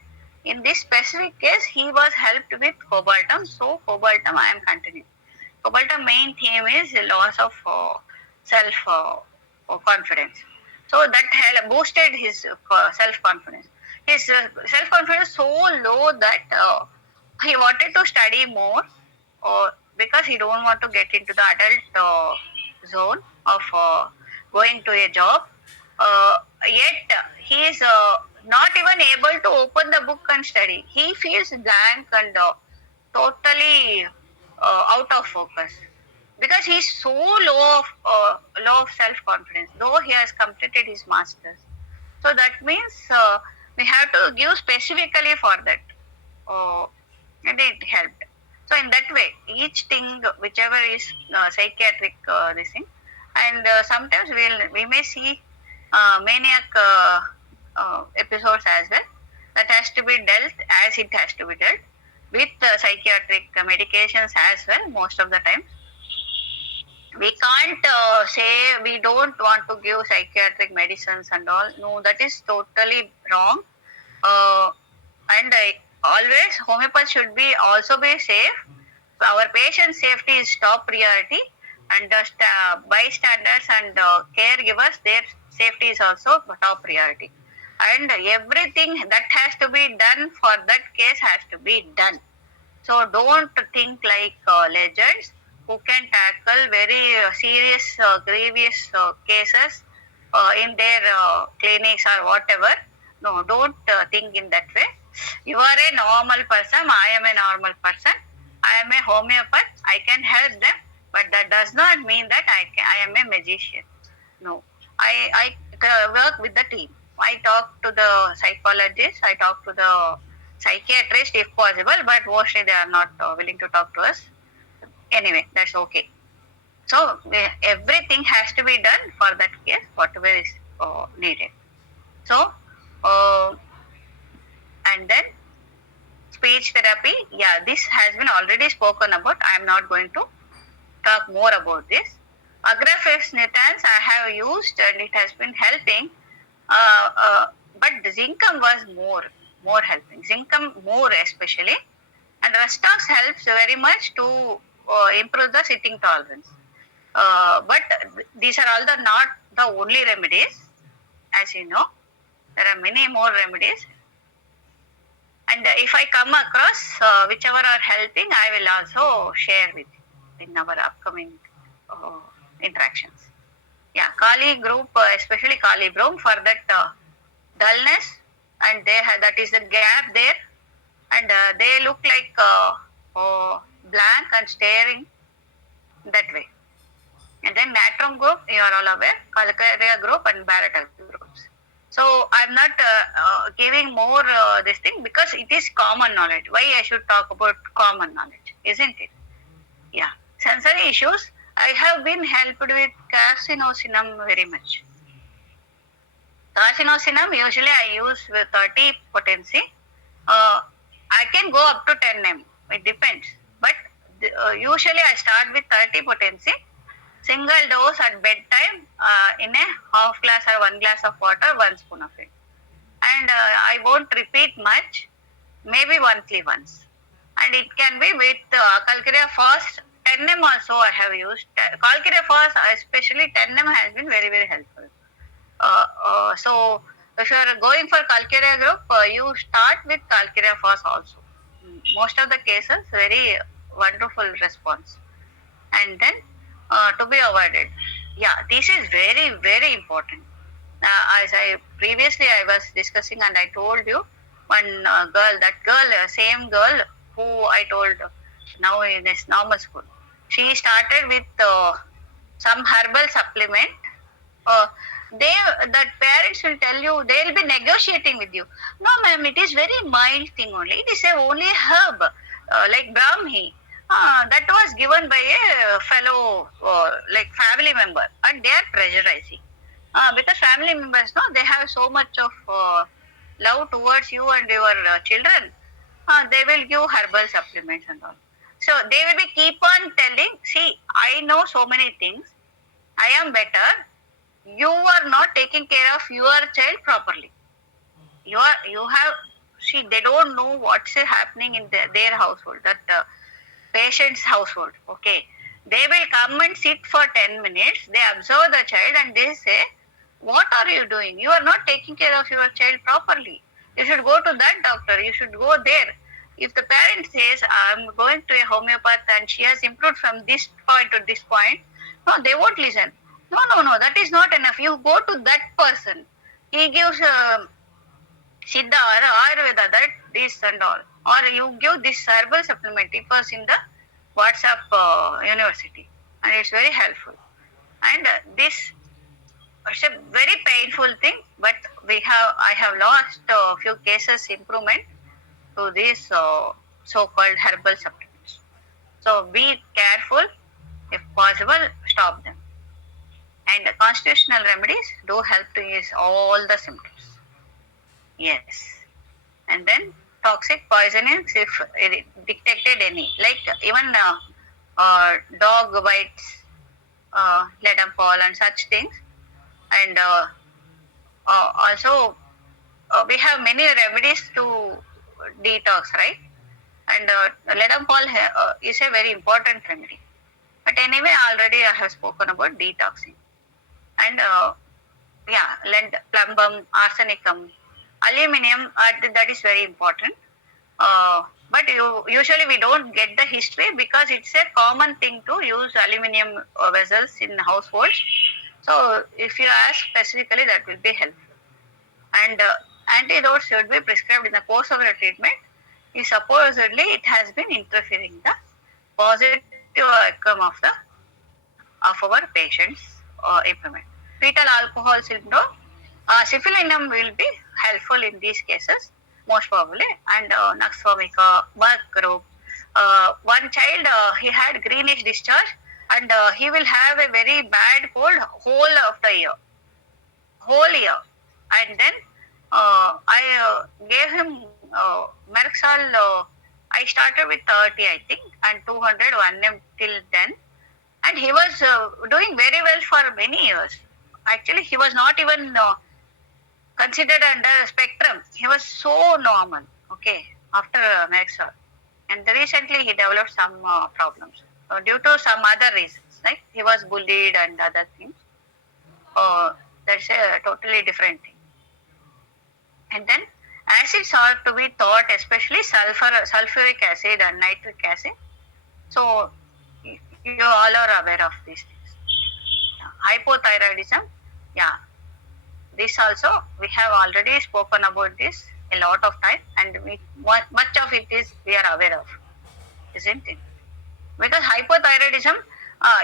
In this specific case, he was helped with cobaltum, so cobaltum I am continuing. Cobaltum main theme is loss of self-confidence. So that boosted his self-confidence. His self-confidence so low that he wanted to study more, because he don't want to get into the adult zone of going to a job. Yet he is not even able to open the book and study. He feels blank and totally out of focus, because he is so low of self-confidence, though he has completed his masters. So that means we have to give specifically for that, and it helped. So in that way, each thing, whichever is psychiatric this thing, and sometimes we may see maniac episodes as well, that has to be dealt as it has to be dealt with psychiatric medications as well. Most of the time, we can't say we don't want to give psychiatric medicines and all. No, that is totally wrong. And always homeopathy should also be safe. Our patient safety is top priority, and the bystanders and caregivers, their safety is also top priority. And everything that has to be done for that case has to be done. So don't think like legends who can tackle very serious, grievous cases in their clinics or whatever. No, don't think in that way. You are a normal person. I am a normal person. I am a homeopath. I can help them, but that does not mean that I am a magician. No, I work with the team. I talk to the psychologist. I talk to the psychiatrist if possible, but mostly they are not willing to talk to us. Anyway, that's okay. So everything has to be done for that case, whatever is needed. So, uh, and then speech therapy. Yeah, this has been already spoken about. I am not going to talk more about this. Agrafenitans I have used and it has been helping, but the Zincum was more helping. Zincum more especially, and Restox helps very much to improve the sitting tolerance. But these are all the not the only remedies, as you know. There are many more remedies, and if I come across whichever are helping, I will also share with you in our upcoming uh, interactions. Yeah, Kali group, especially Kali Broom for that dullness, and they have, that is the gap there, and they look like blank and staring that way. And then Natrum group, you are all aware, Calcarea group and Baratal groups. So I'm not giving more this thing because it is common knowledge. Why I should talk about common knowledge, isn't it? Yeah. Sensory issues, I have been helped with carcinosinum very much. Carcinosinum usually I use with 30 potency. I can go up to 10 m. It depends. But usually I start with 30 potency. Single dose at bedtime in a half glass or 1 glass of water, 1 spoon of it. And I won't repeat much, maybe monthly once. And it can be with Calcarea Fast 10 m also I have used. Calcarea Fast, especially 10 m has been very, very helpful. So if you are going for Calcarea group, you start with Calcarea Fast also. Most of the cases, very wonderful response. And then to be avoided. Yeah, this is very, very important. As I previously I was discussing and I told you, one same girl who I told now in this normal school, she started with some herbal supplement. Uh, that parents will tell you, they will be negotiating with you. No, ma'am, it is very mild thing only. It is only herb like Brahmi. That was given by a fellow like family member, and they are pressurizing because family members, no, they have so much of love towards you and your children. They will give herbal supplements and all. So they will be keep on telling, see, I know so many things, I am better, you are not taking care of your child properly. You have, see, they don't know what's happening in their household, that patient's household. Okay, they will come and sit for 10 minutes, they observe the child and they say, what are you doing? You are not taking care of your child properly. You should go to that doctor, you should go there. If the parent says, I'm going to a homeopath and she has improved from this point to this point, no, they won't listen. No, that is not enough. You go to that person. He gives Siddha or Ayurveda, that this and all. Or you give this herbal supplement. It was in the WhatsApp university. And it's very helpful. And this is a very painful thing, but I have lost a few cases improvement to these so-called herbal supplements. So be careful. If possible, stop them. And the constitutional remedies do help to ease all the symptoms. Yes. And then toxic poisonings, if detected any, like even dog bites, lead and fall and such things. And also we have many remedies to detox, right? And lead and fall is a very important remedy. But anyway, already I have spoken about detoxing. And lead, plumbum, arsenicum, aluminium, that is very important. But usually we don't get the history because it's a common thing to use aluminium vessels in households. So if you ask specifically, that will be helpful. And antidote should be prescribed in the course of the treatment if supposedly it has been interfering the positive outcome of our patient's improvement. Fetal alcohol syndrome, syphilinum will be helpful in these cases, most probably, and nux vomica, Merck group. One child, he had greenish discharge, and he will have a very bad cold whole year. And then I gave him Merxal. I started with 30, I think, and 200 1 till then, and he was doing very well for many years. Actually, he was not even considered under spectrum. He was so normal, okay, after Merxal. And recently he developed some problems due to some other reasons, like he was bullied and other things. That's a totally different thing. And then acids are to be thought, especially sulfuric acid and nitric acid. So you all are aware of these things. Hypothyroidism, yeah. This also we have already spoken about this a lot of time, and much of it is we are aware of, isn't it? Because hypothyroidism,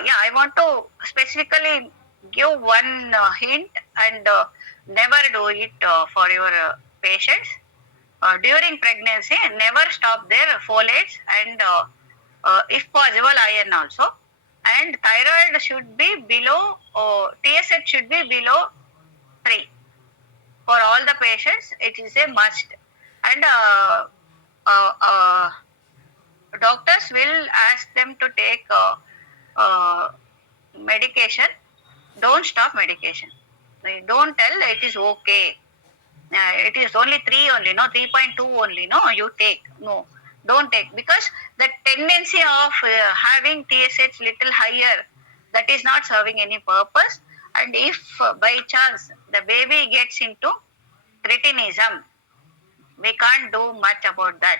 yeah, I want to specifically give one hint, and never do it for your patients. During pregnancy, never stop their folates and if possible iron also. And thyroid should be below, TSH should be below 3. For all the patients, it is a must. And uh, uh, doctors will ask them to take medication. Don't stop medication. Don't tell it is okay. It is only 3 only, no, 3.2 only, no, you take. No, don't take, because the tendency of having TSH little higher, that is not serving any purpose. And if by chance the baby gets into cretinism, we can't do much about that.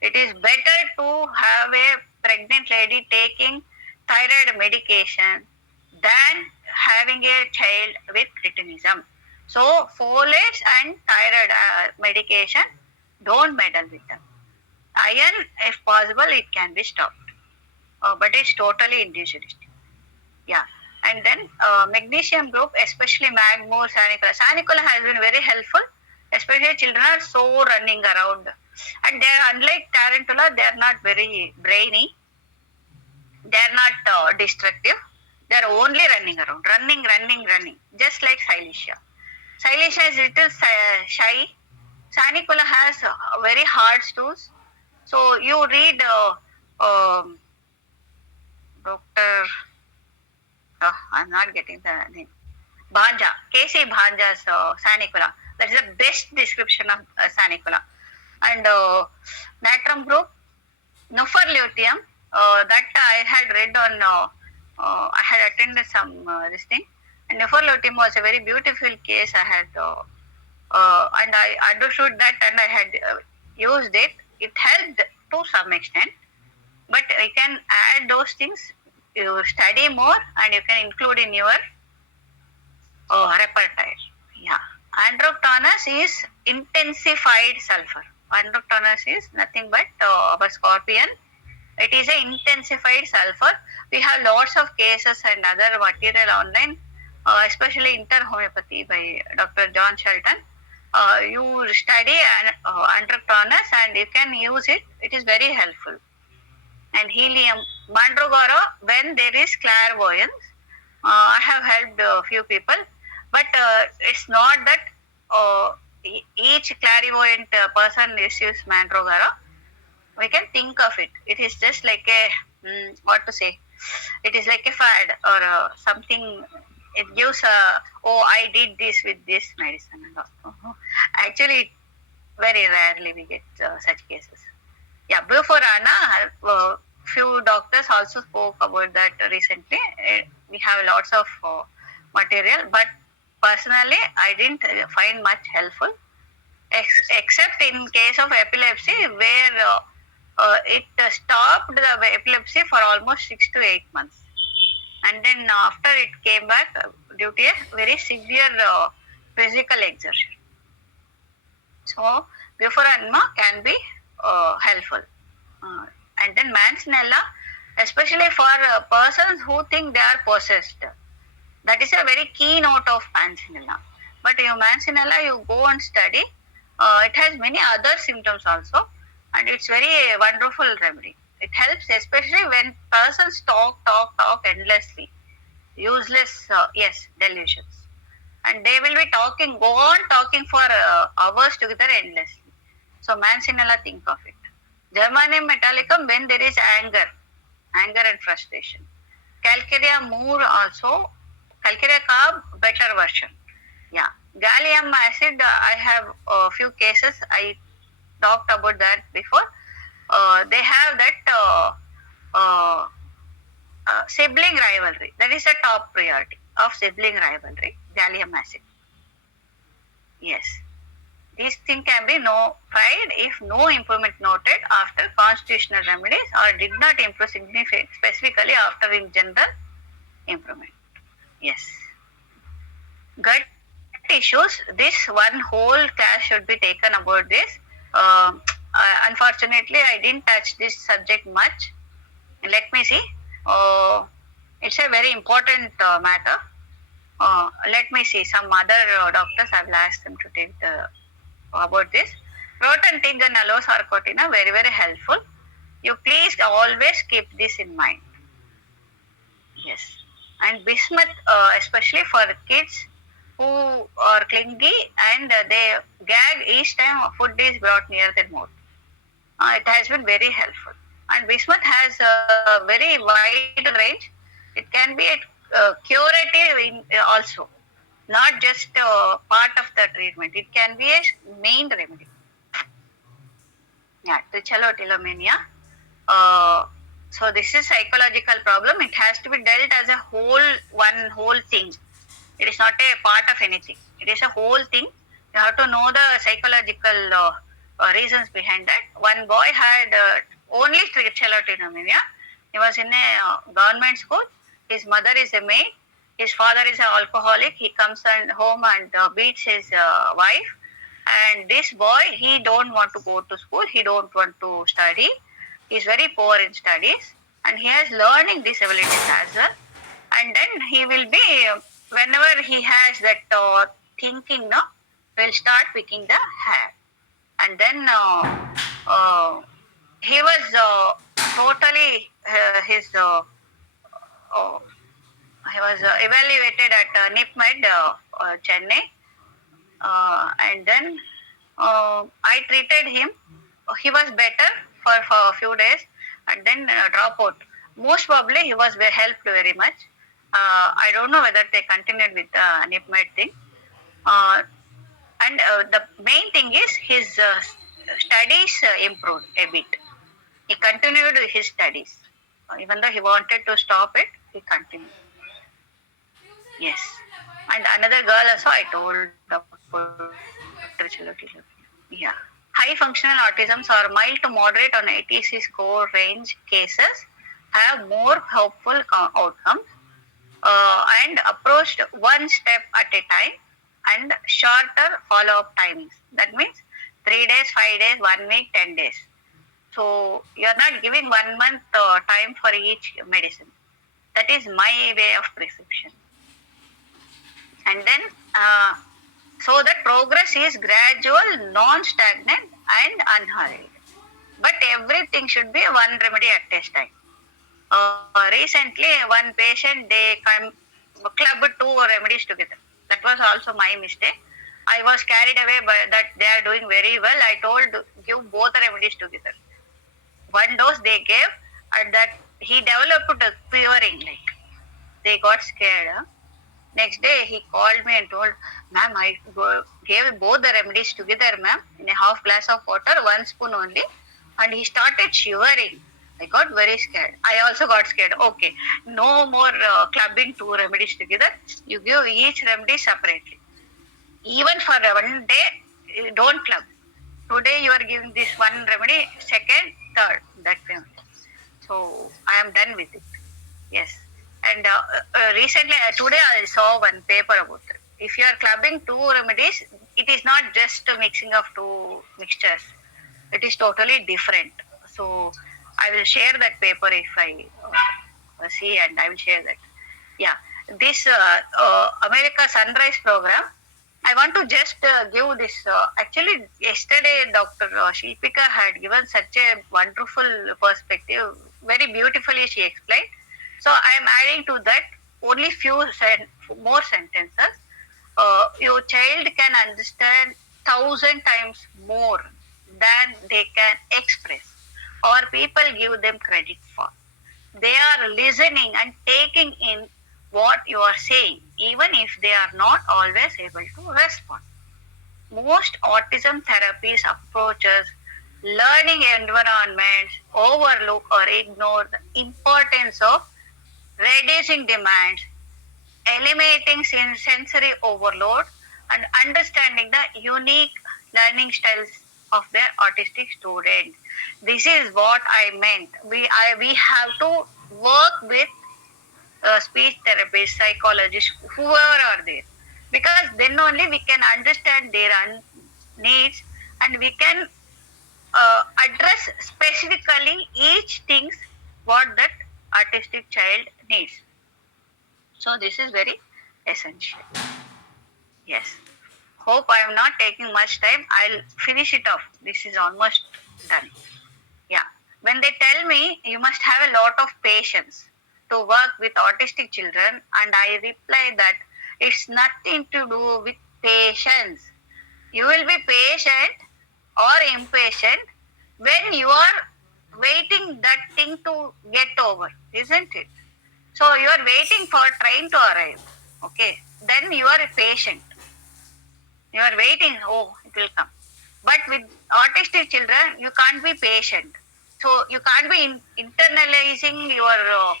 It is better to have a pregnant lady taking thyroid medication than having a child with cretinism. So folates and thyroid medication, don't meddle with them. Iron, if possible, it can be stopped, but it's totally individualistic. Yeah. And then magnesium group, especially magmo, sanicula. Sanicula has been very helpful, especially children are so running around. And they are, unlike tarantula, they are not very brainy. They are not destructive. They are only running around, running, just like Silesia. Silesia is little shy. Sanicula has very hard stools. So you read Dr. I'm not getting the name. Bhanja, K.C. Bhanja's Sanicula. That is the best description of Sanicula. And natrum group, Nufer luteum, that I had read on, I had attended some this thing. And Nufer luteum was a very beautiful case. I had, and I understood that, and I had used it. It helped to some extent. But you can add those things, you study more, and you can include in your repertoire. Yeah. Androctonus is intensified sulfur. Androctonus is nothing but our scorpion. It is an intensified sulfur. We have lots of cases and other material online, especially inter-homeopathy by Dr. John Shelton. You study Androctonus and you can use it. It is very helpful. And helium, mandragora, when there is clairvoyance. I have helped a few people, but it's not that each clairvoyant person receives mandragora. We can think of it. It is just like a, what to say, it is like a fad or something. It gives I did this with this medicine and all. Actually, very rarely we get such cases. Yeah, Bufforana, few doctors also spoke about that recently. We have lots of material, but personally, I didn't find much helpful, except in case of epilepsy, where it stopped the epilepsy for almost 6 to 8 months. And then after it came back due to a very severe physical exertion. So, bufferanma can be helpful. And then mancinella, especially for persons who think they are possessed. That is a very key note of mancinella. But mancinella, you go and study. It has many other symptoms also, and it's very wonderful remedy. It helps especially when persons talk endlessly, useless, delusions, and they will be go on talking for hours together endlessly. So mancinella, think of it. Germanium metallicum when there is anger and frustration. Calcarea mur also, calcarea carb better version. Yeah, gallium acid. I have a few cases. I talked about that before. They have that sibling rivalry. That is a top priority of sibling rivalry. Gallium acid. Yes. These things can be tried if no improvement noted after constitutional remedies or did not improve significantly, specifically after in general improvement. Yes. Gut issues. This one whole class should be taken about this. Unfortunately, I didn't touch this subject much. Let me see. It's a very important matter. Let me see. Some other doctors, I will ask them to take about this. Proton tinge and allosarcotina, very, very helpful. You please always keep this in mind. Yes. And bismuth, especially for kids who are clingy and they gag each time food is brought near their mouth. It has been very helpful. And bismuth has a very wide range. It can be a curative also, not just part of the treatment. It can be a main remedy. Yeah, trichotillomania. So this is psychological problem. It has to be dealt as a one whole thing. It is not a part of anything. It is a whole thing. You have to know the psychological reasons behind that. One boy had only trichotillomania. He was in a government school. His mother is a maid. His father is an alcoholic. He comes home and beats his wife. And this boy, he don't want to go to school. He don't want to study. He is very poor in studies. And he has learning disabilities as well. And then he will be, whenever he has that thinking, will start picking the hair. And then he was totally he was evaluated at NIMHANS Chennai, and then I treated him. He was better for a few days, and then drop out. Most probably he was helped very much. I don't know whether they continued with the NIMHANS thing. And the main thing is his studies improved a bit. He continued his studies. Even though he wanted to stop it, he continued. Yes. And another girl also I told about. Yeah. High functional autisms or mild to moderate on ATEC score range cases have more hopeful outcomes and approached one step at a time and shorter follow-up timings. That means 3 days, 5 days, 1 week, 10 days. So you are not giving 1 month time for each medicine. That is my way of prescription. And then, so that progress is gradual, non-stagnant and unhurried. But everything should be one remedy at a time. Recently, one patient, they clubbed 2 remedies together. That was also my mistake. I was carried away by that they are doing very well. I told give both remedies together. 1 dose they gave, and that he developed a quivering, like they got scared. Next day he called me and told, ma'am, I gave both the remedies together, ma'am, in a half glass of water, 1 spoon only, and he started shivering. I got very scared. I also got scared. Okay, no more clubbing 2 remedies together. You give each remedy separately. Even for 1 day, don't club. Today you are giving this 1 remedy, second third, that family. So I am done with it. Yes. And recently, today I saw one paper about it. If you are clubbing two remedies, it is not just a mixing of two mixtures. It is totally different. So I will share that paper if I see, and I will share that. Yeah. This America Sunrise program, I want to just give this. Actually, yesterday Dr. Shilpika had given such a wonderful perspective. Very beautifully she explained. So I am adding to that only more sentences. Your child can understand 1,000 times more than they can express, or people give them credit for. They are listening and taking in what you are saying, even if they are not always able to respond. Most autism therapies approaches learning environments overlook or ignore the importance of reducing demands, eliminating sensory overload, and understanding the unique learning styles of their autistic student. This is what I meant. We have to work with speech therapists, psychologists, whoever are there, because then only we can understand their needs, and we can address specifically each things what that autistic child needs. So this is very essential. Yes. Hope I am not taking much time. I'll finish it off. This is almost done. Yeah. When they tell me you must have a lot of patience to work with autistic children, and I reply that it's nothing to do with patience. You will be patient or impatient when you are waiting that thing to get over, isn't it? So you are waiting for train to arrive. Okay. Then you are patient. You are waiting, oh, it will come. But with autistic children, you can't be patient. So you can't be internalizing your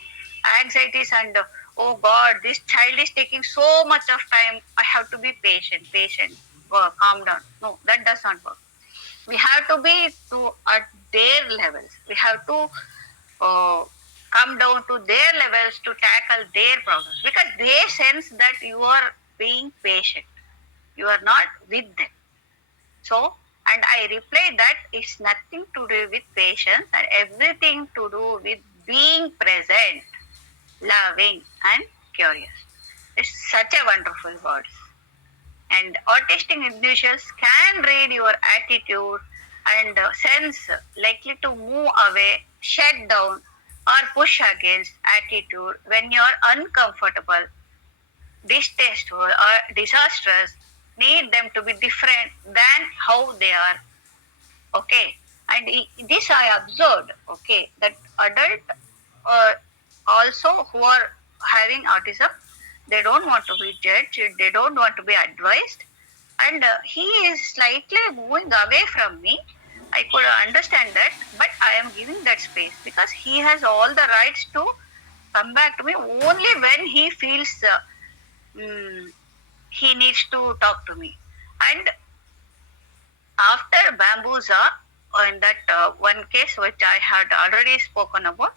anxieties and, oh God, this child is taking so much of time. I have to be patient. Calm down. No, that does not work. We have to be at their levels. We have to come down to their levels to tackle their problems, because they sense that you are being patient. You are not with them. So, and I reply that it's nothing to do with patience and everything to do with being present, loving, and curious. It's such a wonderful word. And autistic individuals can read your attitude and sense likely to move away, shut down, or push against attitude when you are uncomfortable, distasteful, or disastrous. Need them to be different than how they are. Okay. And this I observed, okay, that adult also who are having autism, they don't want to be judged, they don't want to be advised, and he is slightly moving away from me. I could understand that, but I am giving that space because he has all the rights to come back to me only when he feels he needs to talk to me. And after Bambusa, in that one case which I had already spoken about,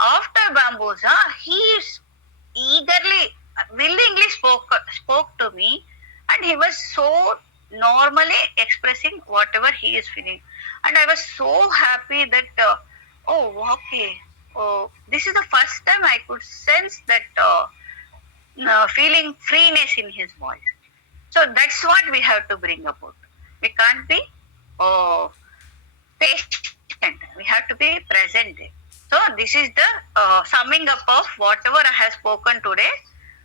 after Bambusa, he eagerly, willingly spoke to me, and he was so normally expressing whatever he is feeling. And I was so happy that, oh, okay, this is the first time I could sense that feeling freeness in his voice. So that's what we have to bring about. We can't be patient. We have to be present. So this is the summing up of whatever I have spoken today.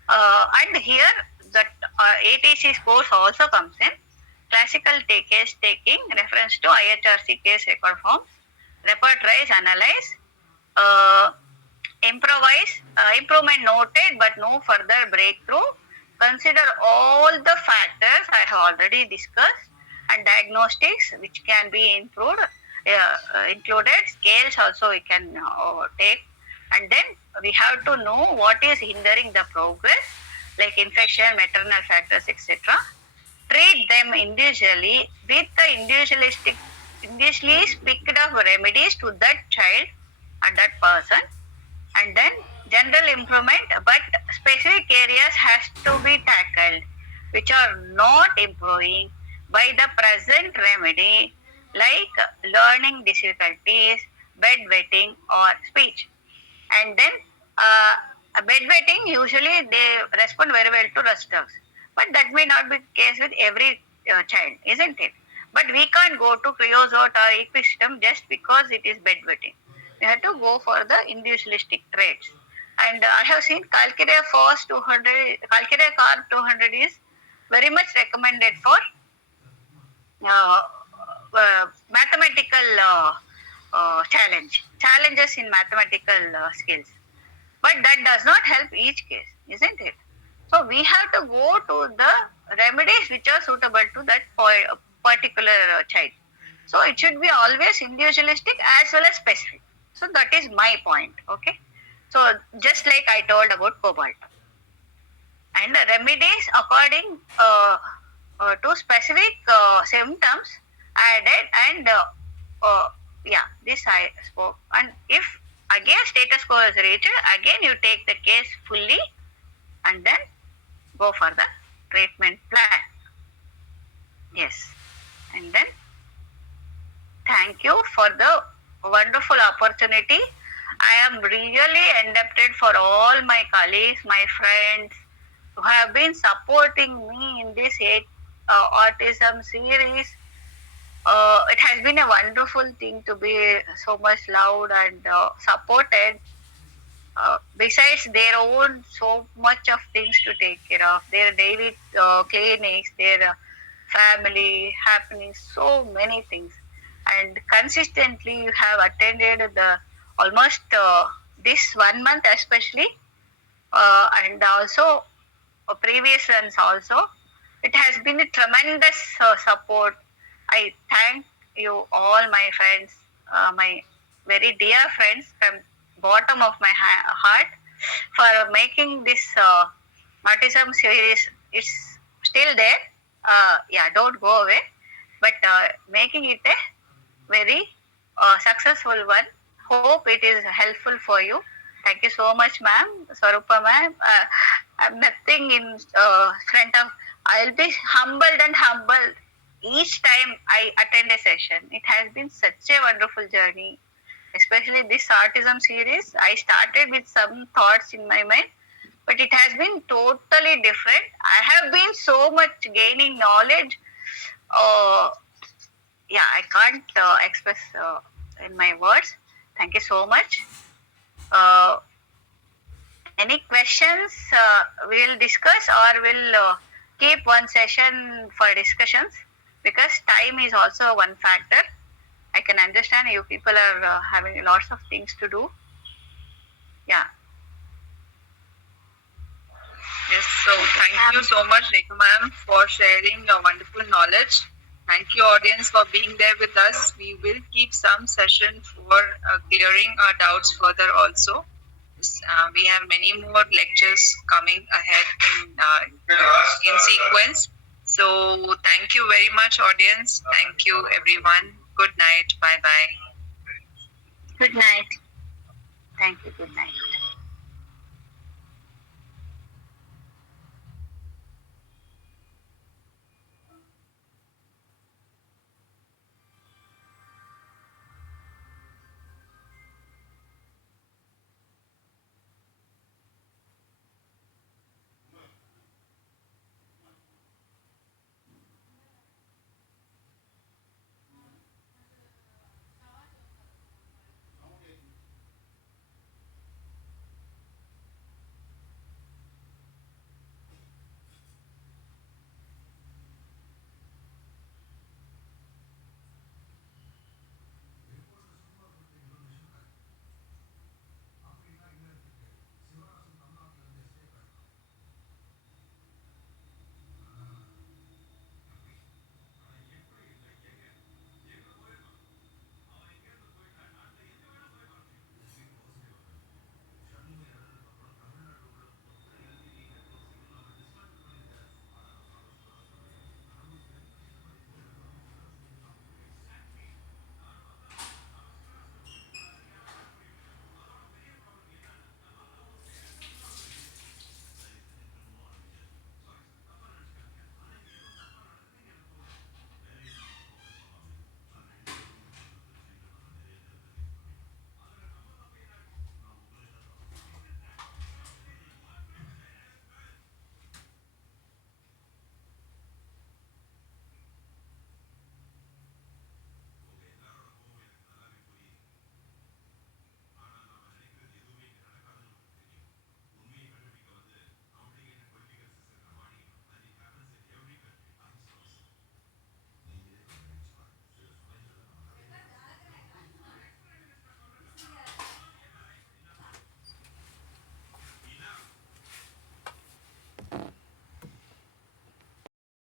And here that ATC course also comes in. Classical case taking, reference to IHRC case record forms, repertorize, analyze, improvise, improvement noted but no further breakthrough. Consider all the factors I have already discussed, and diagnostics which can be improved, included. Scales also we can take, and then we have to know what is hindering the progress, like infection, maternal factors, etc. Treat them individually with the individually picked up remedies to that child and that person, and then general improvement, but specific areas has to be tackled which are not improving by the present remedy, like learning difficulties, bedwetting, or speech. And then bedwetting, usually they respond very well to rust dogs, but that may not be the case with every child, isn't it? But we can't go to creosote or equisystem just because it is bedwetting. We have to go for the individualistic traits. And I have seen calcarea force 200, calcarea carb 200 is very much recommended for uh, mathematical challenges in mathematical skills. But that does not help each case, isn't it? So we have to go to the remedies which are suitable to that particular child. So it should be always individualistic as well as specific. So that is my point. Okay. So just like I told about cobalt, and the remedies according to specific symptoms added, and yeah, this I spoke. And if again status quo is reached, again you take the case fully and then go for the treatment plan. Yes. And then thank you for the wonderful opportunity. I am really indebted for all my colleagues, my friends who have been supporting me in this autism series. It has been a wonderful thing to be so much loved and supported. Besides their own so much of things to take care of, their daily clinics, their family happenings, so many things. And consistently you have attended the almost this 1 month especially, and also previous ones also. It has been a tremendous support. I thank you all, my friends, my very dear friends from bottom of my heart, for making this autism series. It's still there. Yeah, don't go away, but making it a very successful one. Hope it is helpful for you. Thank you so much, ma'am. Swarupa ma'am. I'm nothing in front of. I'll be humbled and humbled each time I attend a session. It has been such a wonderful journey, especially this autism series. I started with some thoughts in my mind, but it has been totally different. I have been so much gaining knowledge. Yeah, I can't express in my words. Thank you so much. Any questions we'll discuss, or we'll keep one session for discussions, because time is also one factor. I can understand you people are having lots of things to do. Yeah. Yes, so thank you so much, Rekha ma'am, for sharing your wonderful knowledge. Thank you, audience, for being there with us. We will keep some session for clearing our doubts further also. We have many more lectures coming ahead in sequence. So thank you very much, audience. Thank you, everyone. Good night. Bye-bye. Good night. Thank you. Good night.